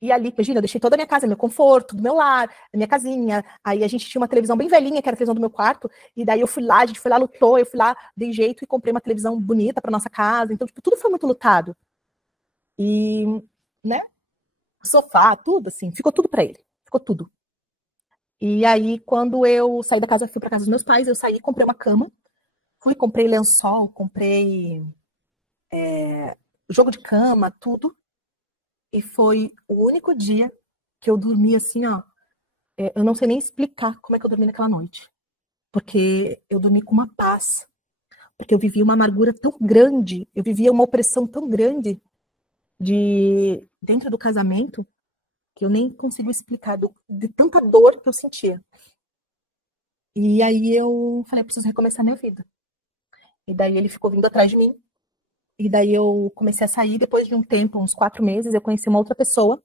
E ali, imagina, eu deixei toda a minha casa, meu conforto, do meu lar, a minha casinha. Aí a gente tinha uma televisão bem velhinha, que era a televisão do meu quarto. E daí eu fui lá, a gente foi lá, lutou, eu fui lá, dei jeito e comprei uma televisão bonita para nossa casa. Então, tipo, tudo foi muito lutado. E, né, sofá, tudo assim, ficou tudo para ele. Ficou tudo. E aí, quando eu saí da casa, fui para casa dos meus pais, eu saí, comprei uma cama, fui, comprei lençol, comprei jogo de cama, tudo. E foi o único dia que eu dormi assim, ó. Eu não sei nem explicar como é que eu dormi naquela noite. Porque eu dormi com uma paz. Porque eu vivia uma amargura tão grande, eu vivia uma opressão tão grande dentro do casamento, que eu nem consigo explicar de tanta dor que eu sentia. E aí eu falei, eu preciso recomeçar minha vida. E daí ele ficou vindo atrás de mim. E daí eu comecei a sair, depois de um tempo, uns 4 meses, eu conheci uma outra pessoa.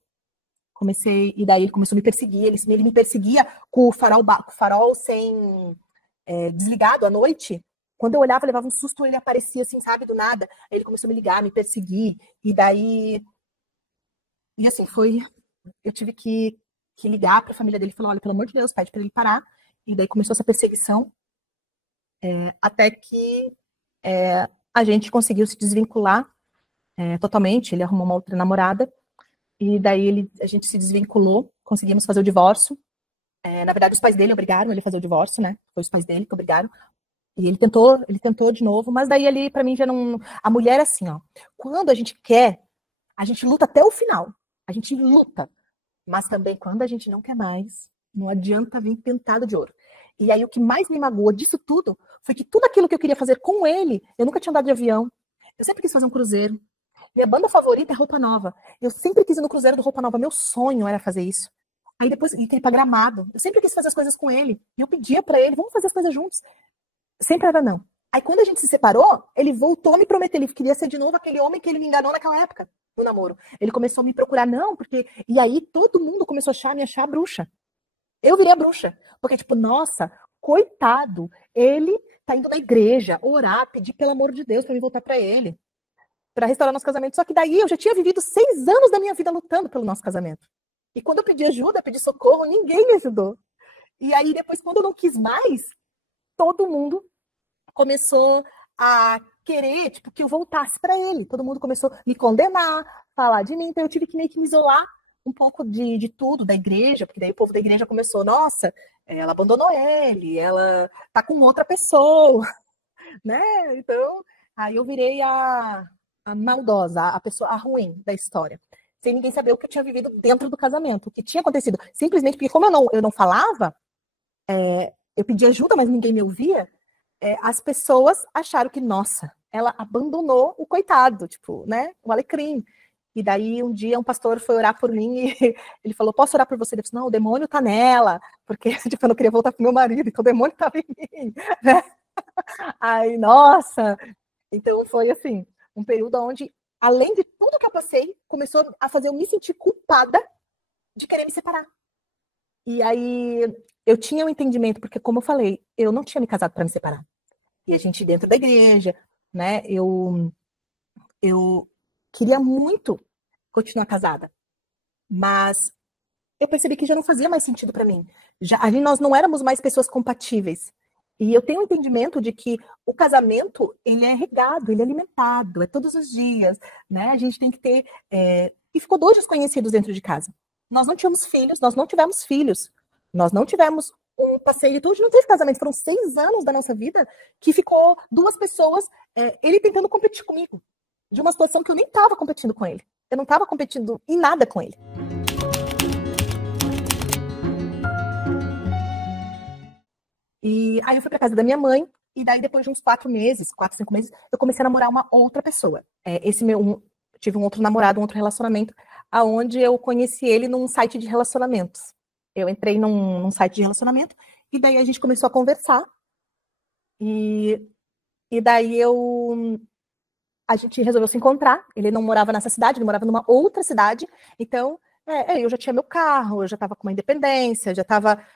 E daí ele começou a me perseguir, ele me perseguia com com o farol sem desligado à noite. Quando eu olhava, levava um susto, ele aparecia assim, sabe, do nada. Aí ele começou a me ligar, me perseguir, e daí. E assim, foi. Eu tive que ligar para a família dele e falar: olha, pelo amor de Deus, pede para ele parar. E daí começou essa perseguição, até que a gente conseguiu se desvincular totalmente. Ele arrumou uma outra namorada, e daí a gente se desvinculou, conseguimos fazer o divórcio. Na verdade, os pais dele obrigaram ele a fazer o divórcio, né? Foi os pais dele que obrigaram. E ele tentou de novo, mas daí ali, para mim, já não. A mulher é assim, ó. Quando a gente quer, a gente luta até o final. A gente luta. Mas também, quando a gente não quer mais, não adianta vir pintado de ouro. E aí, o que mais me magoou disso tudo foi que tudo aquilo que eu queria fazer com ele, eu nunca tinha andado de avião. Eu sempre quis fazer um cruzeiro. Minha banda favorita é Roupa Nova. Eu sempre quis ir no cruzeiro do Roupa Nova. Meu sonho era fazer isso. Aí depois, ir para Gramado. Eu sempre quis fazer as coisas com ele. E eu pedia para ele, vamos fazer as coisas juntos. Sempre era não. Aí quando a gente se separou, ele voltou a me prometer, ele queria ser de novo aquele homem que ele me enganou naquela época, no namoro. Ele começou a me procurar, não, porque... E aí todo mundo começou a me achar bruxa. Eu virei a bruxa. Porque, tipo, nossa, coitado, ele tá indo na igreja, orar, pedir pelo amor de Deus pra me voltar pra ele, pra restaurar nosso casamento. Só que daí eu já tinha vivido 6 anos da minha vida lutando pelo nosso casamento. E quando eu pedi ajuda, pedi socorro, ninguém me ajudou. E aí depois, quando eu não quis mais, todo mundo começou a querer, tipo, que eu voltasse para ele. Todo mundo começou a me condenar, falar de mim, então eu tive que meio que me isolar um pouco de tudo, da igreja, porque daí o povo da igreja começou, nossa, ela abandonou ele, ela tá com outra pessoa, né? Então, aí eu virei a maldosa, a pessoa a ruim da história. Sem ninguém saber o que eu tinha vivido dentro do casamento, o que tinha acontecido. Simplesmente porque, como eu não falava, eu pedi ajuda, mas ninguém me ouvia, as pessoas acharam que, nossa, ela abandonou o coitado, tipo, né, o alecrim. E daí um dia um pastor foi orar por mim e ele falou, posso orar por você? Ele disse, não, o demônio tá nela, porque tipo, eu não queria voltar pro meu marido, então o demônio tava em mim, né? Aí, nossa, então foi assim, um período onde, além de tudo que eu passei, começou a fazer eu me sentir culpada de querer me separar. E aí eu tinha um entendimento, porque como eu falei, eu não tinha me casado para me separar. E a gente dentro da igreja, né? Eu queria muito continuar casada, mas eu percebi que já não fazia mais sentido para mim. Já ali nós não éramos mais pessoas compatíveis. E eu tenho um entendimento de que o casamento, ele é regado, ele é alimentado, é todos os dias, né? A gente tem que ter... E ficou dois desconhecidos dentro de casa. Nós não tínhamos filhos, nós não tivemos filhos. Nós não tivemos um passeio, então a gente não teve casamento. Foram 6 anos da nossa vida que ficou duas pessoas, ele tentando competir comigo. De uma situação que eu nem estava competindo com ele. Eu não estava competindo em nada com ele. E aí eu fui pra casa da minha mãe, e daí depois de uns 4 meses, 4, 5 meses, eu comecei a namorar uma outra pessoa. Tive um outro namorado, um outro relacionamento, aonde eu conheci ele num site de relacionamentos. Eu entrei num site de relacionamento, e daí a gente começou a conversar, e daí a gente resolveu se encontrar. Ele não morava nessa cidade, ele morava numa outra cidade, então eu já tinha meu carro, eu já estava com uma independência, já estava...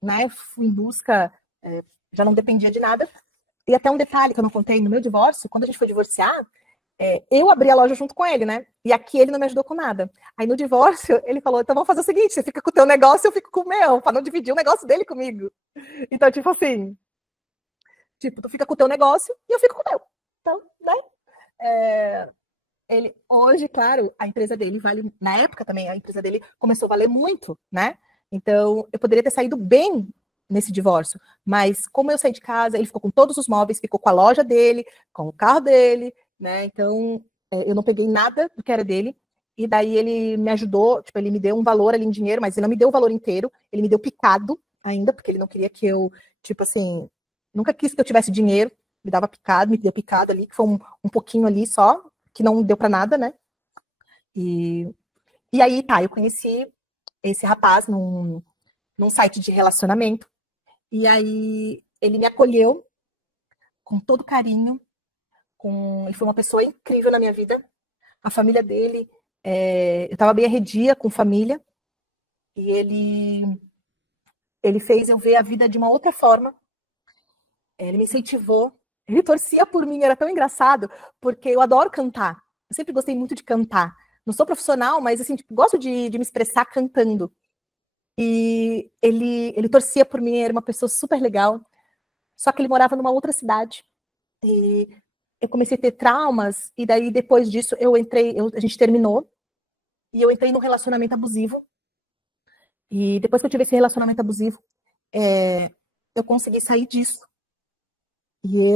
né, fui em busca, já não dependia de nada. E até um detalhe que eu não contei, no meu divórcio, quando a gente foi divorciar, eu abri a loja junto com ele, né? E aqui ele não me ajudou com nada. Aí no divórcio, ele falou, então vamos fazer o seguinte, você fica com o teu negócio, eu fico com o meu, para não dividir o negócio dele comigo. Então, tipo assim, tu fica com o teu negócio e eu fico com o meu. Então, né? Ele, hoje, claro, a empresa dele vale, na época também, a empresa dele começou a valer muito, né? Então, eu poderia ter saído bem nesse divórcio, mas como eu saí de casa, ele ficou com todos os móveis, ficou com a loja dele, com o carro dele, né? Então, eu não peguei nada do que era dele, e daí ele me ajudou, tipo, ele me deu um valor ali em dinheiro, mas ele não me deu o valor inteiro, ele me deu picado ainda, porque ele não queria que eu, tipo assim, nunca quis que eu tivesse dinheiro, me dava picado, me deu picado ali, que foi um pouquinho ali só, que não deu para nada, né? E aí, tá, eu conheci esse rapaz num site de relacionamento, e aí ele me acolheu com todo carinho, ele foi uma pessoa incrível na minha vida, a família dele, eu estava bem arredia com família, e ele fez eu ver a vida de uma outra forma, ele me incentivou, ele torcia por mim, era tão engraçado, porque eu adoro cantar, eu sempre gostei muito de cantar, não sou profissional, mas assim, tipo, gosto de me expressar cantando, e ele torcia por mim, era uma pessoa super legal, só que ele morava numa outra cidade, e eu comecei a ter traumas, e daí depois disso a gente terminou, e eu entrei num relacionamento abusivo, e depois que eu tive esse relacionamento abusivo, eu consegui sair disso. E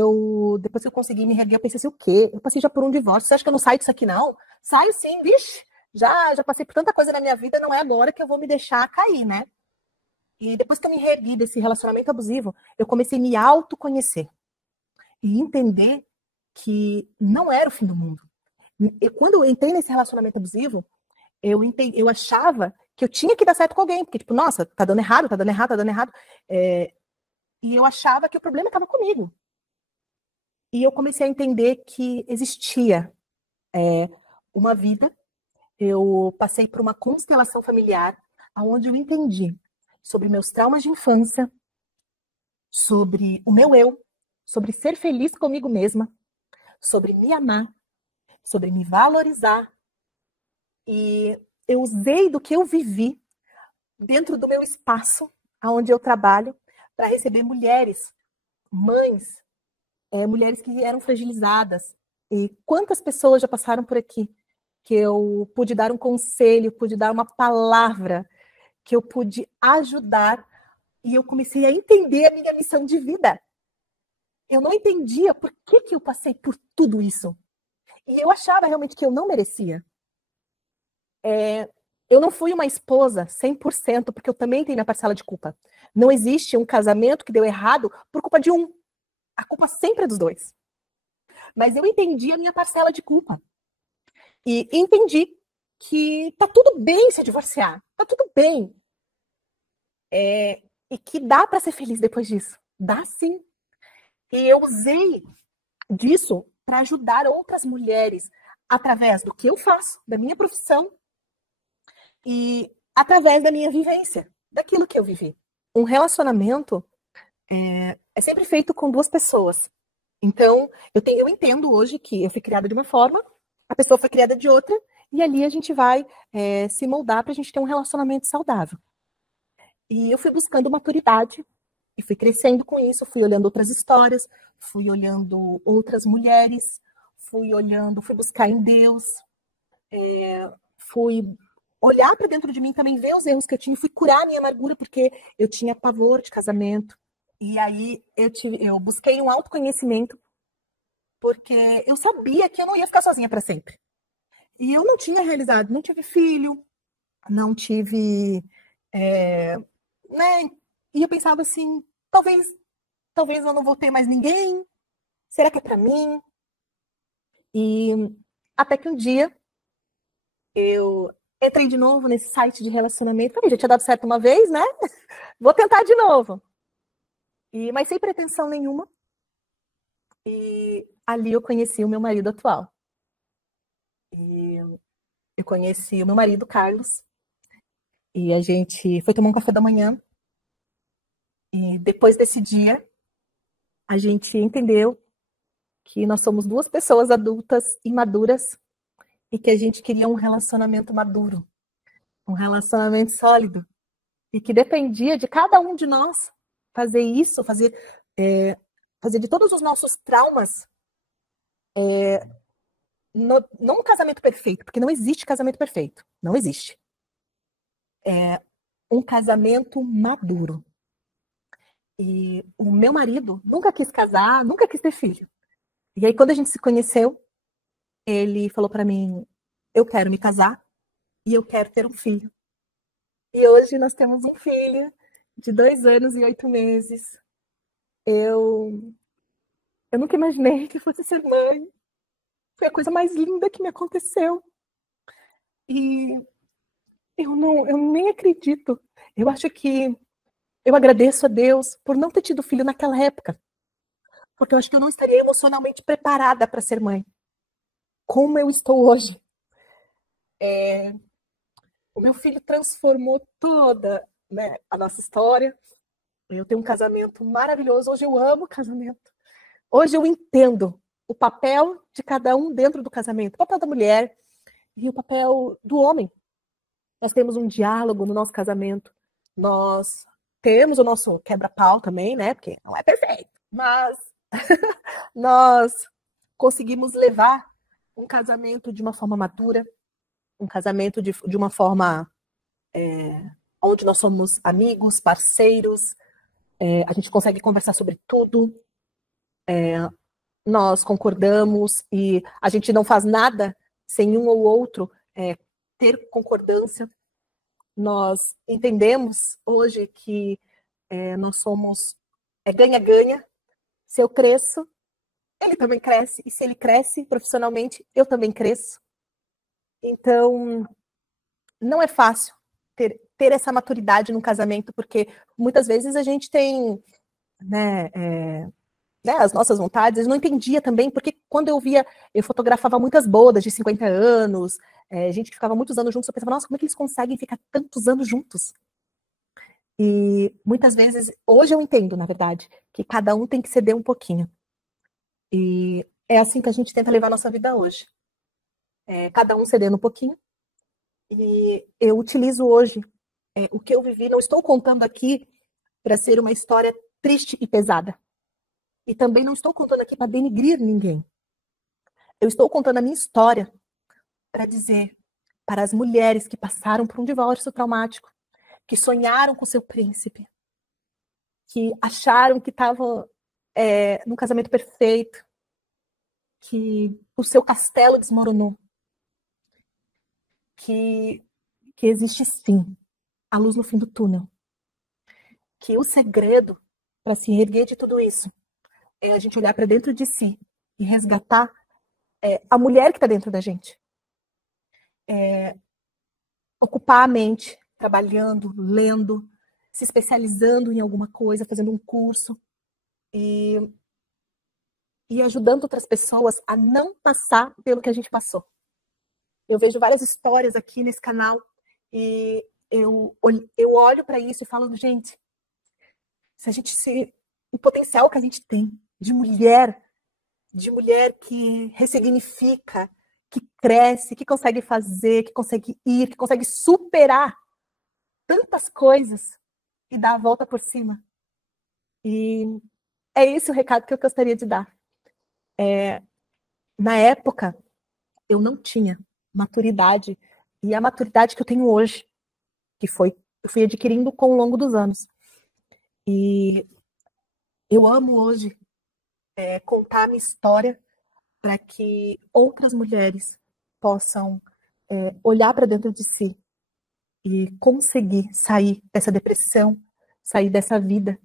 depois que eu consegui me reerguer, eu pensei assim, o quê? Eu passei já por um divórcio, você acha que eu não saio disso aqui não? Saio sim, vixe, já passei por tanta coisa na minha vida, não é agora que eu vou me deixar cair, né? E depois que eu me reergui desse relacionamento abusivo, eu comecei a me autoconhecer e entender que não era o fim do mundo. Quando eu entrei nesse relacionamento abusivo, eu achava que eu tinha que dar certo com alguém, porque, tipo, nossa, tá dando errado, tá dando errado, tá dando errado. E eu achava que o problema estava comigo. E eu comecei a entender que existia uma vida. Eu passei por uma constelação familiar, onde eu entendi sobre meus traumas de infância, sobre o meu eu, sobre ser feliz comigo mesma, sobre me amar, sobre me valorizar. E eu usei do que eu vivi dentro do meu espaço, onde eu trabalho, para receber mulheres, mães, mulheres que eram fragilizadas. E quantas pessoas já passaram por aqui que eu pude dar um conselho, pude dar uma palavra, que eu pude ajudar, e eu comecei a entender a minha missão de vida. Eu não entendia por que eu passei por tudo isso. E eu achava realmente que eu não merecia. Eu não fui uma esposa 100%, porque eu também tenho minha parcela de culpa. Não existe um casamento que deu errado por culpa de um. A culpa sempre é dos dois. Mas eu entendi a minha parcela de culpa. E entendi que tá tudo bem se divorciar. Tá tudo bem. E que dá para ser feliz depois disso. Dá sim. E eu usei disso para ajudar outras mulheres através do que eu faço, da minha profissão e através da minha vivência, daquilo que eu vivi. Um relacionamento é sempre feito com duas pessoas. Então, eu entendo hoje que eu fui criada de uma forma, a pessoa foi criada de outra, e ali a gente vai se moldar para a gente ter um relacionamento saudável. E eu fui buscando maturidade, e fui crescendo com isso, fui olhando outras histórias, fui olhando outras mulheres, fui buscar em Deus, fui olhar para dentro de mim também, ver os erros que eu tinha, fui curar a minha amargura, porque eu tinha pavor de casamento. E aí eu busquei um autoconhecimento, porque eu sabia que eu não ia ficar sozinha para sempre. E eu não tinha realizado, não tive filho, não tive. Né? E eu pensava assim, talvez eu não vou ter mais ninguém, será que é para mim? E até que um dia eu entrei de novo nesse site de relacionamento, já tinha dado certo uma vez, né? Vou tentar de novo. Mas sem pretensão nenhuma. E ali eu conheci o meu marido atual. E eu conheci o meu marido, Carlos, e a gente foi tomar um café da manhã. E depois desse dia, a gente entendeu que nós somos duas pessoas adultas e maduras e que a gente queria um relacionamento maduro, um relacionamento sólido, e que dependia de cada um de nós fazer isso, fazer de todos os nossos traumas não um casamento perfeito, porque não existe casamento perfeito, não existe. Um casamento maduro. E o meu marido nunca quis casar, nunca quis ter filho. E aí, quando a gente se conheceu, ele falou para mim: eu quero me casar e eu quero ter um filho. E hoje nós temos um filho de 2 anos e 8 meses. Eu, eu nunca imaginei que fosse ser mãe. Foi a coisa mais linda que me aconteceu. E eu nem acredito. Eu acho que eu agradeço a Deus por não ter tido filho naquela época. Porque eu acho que eu não estaria emocionalmente preparada para ser mãe. Como eu estou hoje. O meu filho transformou toda, né, a nossa história. Eu tenho um casamento maravilhoso. Hoje eu amo casamento. Hoje eu entendo o papel de cada um dentro do casamento. O papel da mulher e o papel do homem. Nós temos um diálogo no nosso casamento. Nós temos o nosso quebra-pau também, né? Porque não é perfeito. Mas nós conseguimos levar um casamento de uma forma madura, um casamento de uma forma onde nós somos amigos, parceiros, a gente consegue conversar sobre tudo, nós concordamos e a gente não faz nada sem um ou outro ter concordância. Nós entendemos hoje que nós somos ganha-ganha. Se eu cresço, ele também cresce. E se ele cresce profissionalmente, eu também cresço. Então, não é fácil ter essa maturidade no casamento, porque muitas vezes a gente tem, né, as nossas vontades. Eu não entendia também, porque quando eu fotografava muitas bodas de 50 anos, gente que ficava muitos anos juntos, eu pensava, nossa, como é que eles conseguem ficar tantos anos juntos? E muitas vezes, hoje eu entendo, na verdade, que cada um tem que ceder um pouquinho. E é assim que a gente tenta levar a nossa vida hoje. Cada um cedendo um pouquinho. E eu utilizo hoje o que eu vivi, não estou contando aqui para ser uma história triste e pesada. E também não estou contando aqui para denigrir ninguém. Eu estou contando a minha história para dizer para as mulheres que passaram por um divórcio traumático, que sonharam com seu príncipe, que acharam que estavam num casamento perfeito, que o seu castelo desmoronou, que existe sim a luz no fim do túnel, que o segredo para se erguer de tudo isso é a gente olhar para dentro de si e resgatar a mulher que está dentro da gente. Ocupar a mente, trabalhando, lendo, se especializando em alguma coisa, fazendo um curso e ajudando outras pessoas a não passar pelo que a gente passou. Eu vejo várias histórias aqui nesse canal e eu olho para isso e falo, gente, se a gente o potencial que a gente tem de mulher que ressignifica, que cresce, que consegue fazer, que consegue ir, que consegue superar tantas coisas e dar a volta por cima. E é esse o recado que eu gostaria de dar. Na época, eu não tinha maturidade, e a maturidade que eu tenho hoje, eu fui adquirindo com o longo dos anos. E eu amo hoje contar a minha história para que outras mulheres possam olhar para dentro de si e conseguir sair dessa depressão, sair dessa vida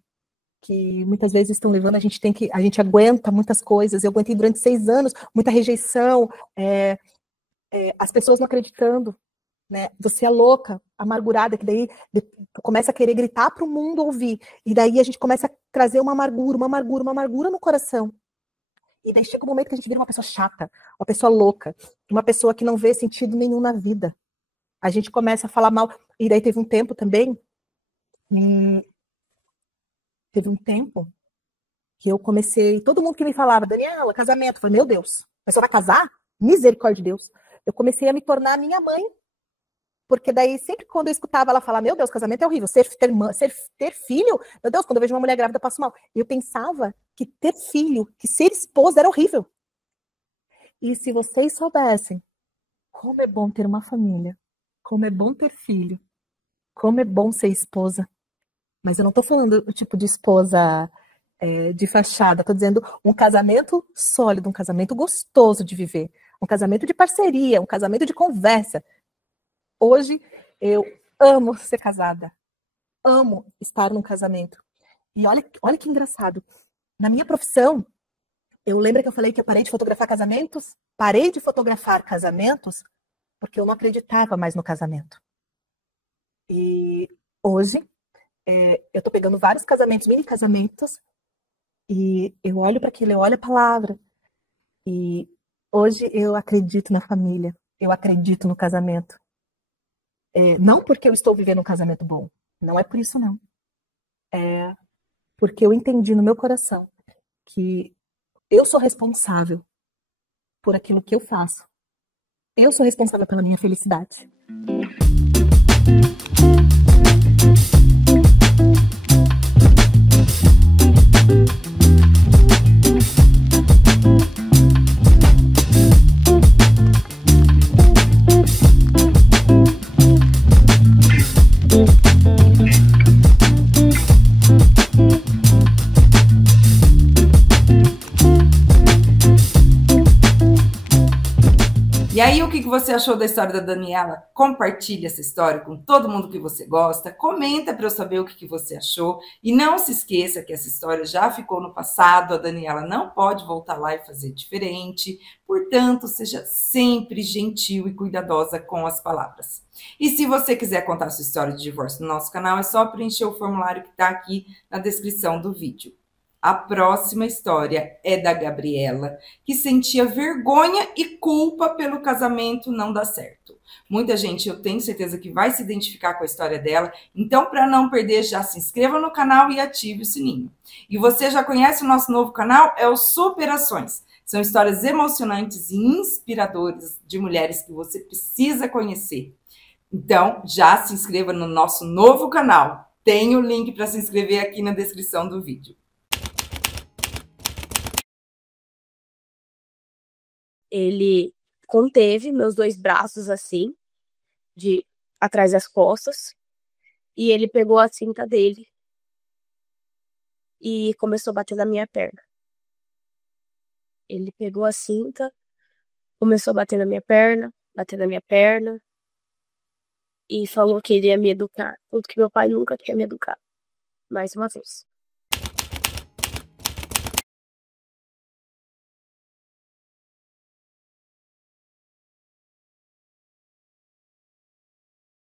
que muitas vezes estão levando, a gente aguenta muitas coisas. Eu aguentei durante 6 anos muita rejeição, as pessoas não acreditando, né? Você é louca, amargurada, que daí começa a querer gritar para o mundo ouvir, e daí a gente começa a trazer uma amargura no coração. E daí chega um momento que a gente vira uma pessoa chata, uma pessoa louca, uma pessoa que não vê sentido nenhum na vida. A gente começa a falar mal. E daí teve um tempo também, que eu comecei, todo mundo que me falava, Daniela, casamento, eu falei, meu Deus, mas você vai casar? Misericórdia de Deus. Eu comecei a me tornar a minha mãe, porque daí sempre quando eu escutava ela falar, meu Deus, casamento é horrível, ter filho, meu Deus, quando eu vejo uma mulher grávida eu passo mal. Eu pensava que ter filho, que ser esposa era horrível. E se vocês soubessem como é bom ter uma família, como é bom ter filho, como é bom ser esposa. Mas eu não tô falando o tipo de esposa de fachada, tô dizendo um casamento sólido, um casamento gostoso de viver, um casamento de parceria, um casamento de conversa. Hoje eu amo ser casada, amo estar num casamento. E olha que engraçado. Na minha profissão, eu lembro que eu falei que eu parei de fotografar casamentos? Parei de fotografar casamentos porque eu não acreditava mais no casamento. E hoje, eu tô pegando vários casamentos, mini casamentos, e eu olho para aquilo, eu olho a palavra. E hoje eu acredito na família, eu acredito no casamento. Não porque eu estou vivendo um casamento bom, não é por isso não. Porque eu entendi no meu coração que eu sou responsável por aquilo que eu faço. Eu sou responsável pela minha felicidade. E aí, o que você achou da história da Daniela? Compartilhe essa história com todo mundo que você gosta, comenta para eu saber o que você achou, e não se esqueça que essa história já ficou no passado, a Daniela não pode voltar lá e fazer diferente, portanto, seja sempre gentil e cuidadosa com as palavras. E se você quiser contar sua história de divórcio no nosso canal, é só preencher o formulário que está aqui na descrição do vídeo. A próxima história é da Gabriela, que sentia vergonha e culpa pelo casamento não dar certo. Muita gente, eu tenho certeza que vai se identificar com a história dela, então para não perder, já se inscreva no canal e ative o sininho. E você já conhece o nosso novo canal? É o Superações. São histórias emocionantes e inspiradoras de mulheres que você precisa conhecer. Então, já se inscreva no nosso novo canal. Tem o link para se inscrever aqui na descrição do vídeo. Ele conteve meus 2 braços assim, de atrás das costas, e ele pegou a cinta dele e começou a bater na minha perna. Ele pegou a cinta, começou a bater na minha perna, e falou que iria me educar, tudo que meu pai nunca tinha me educado, mais uma vez.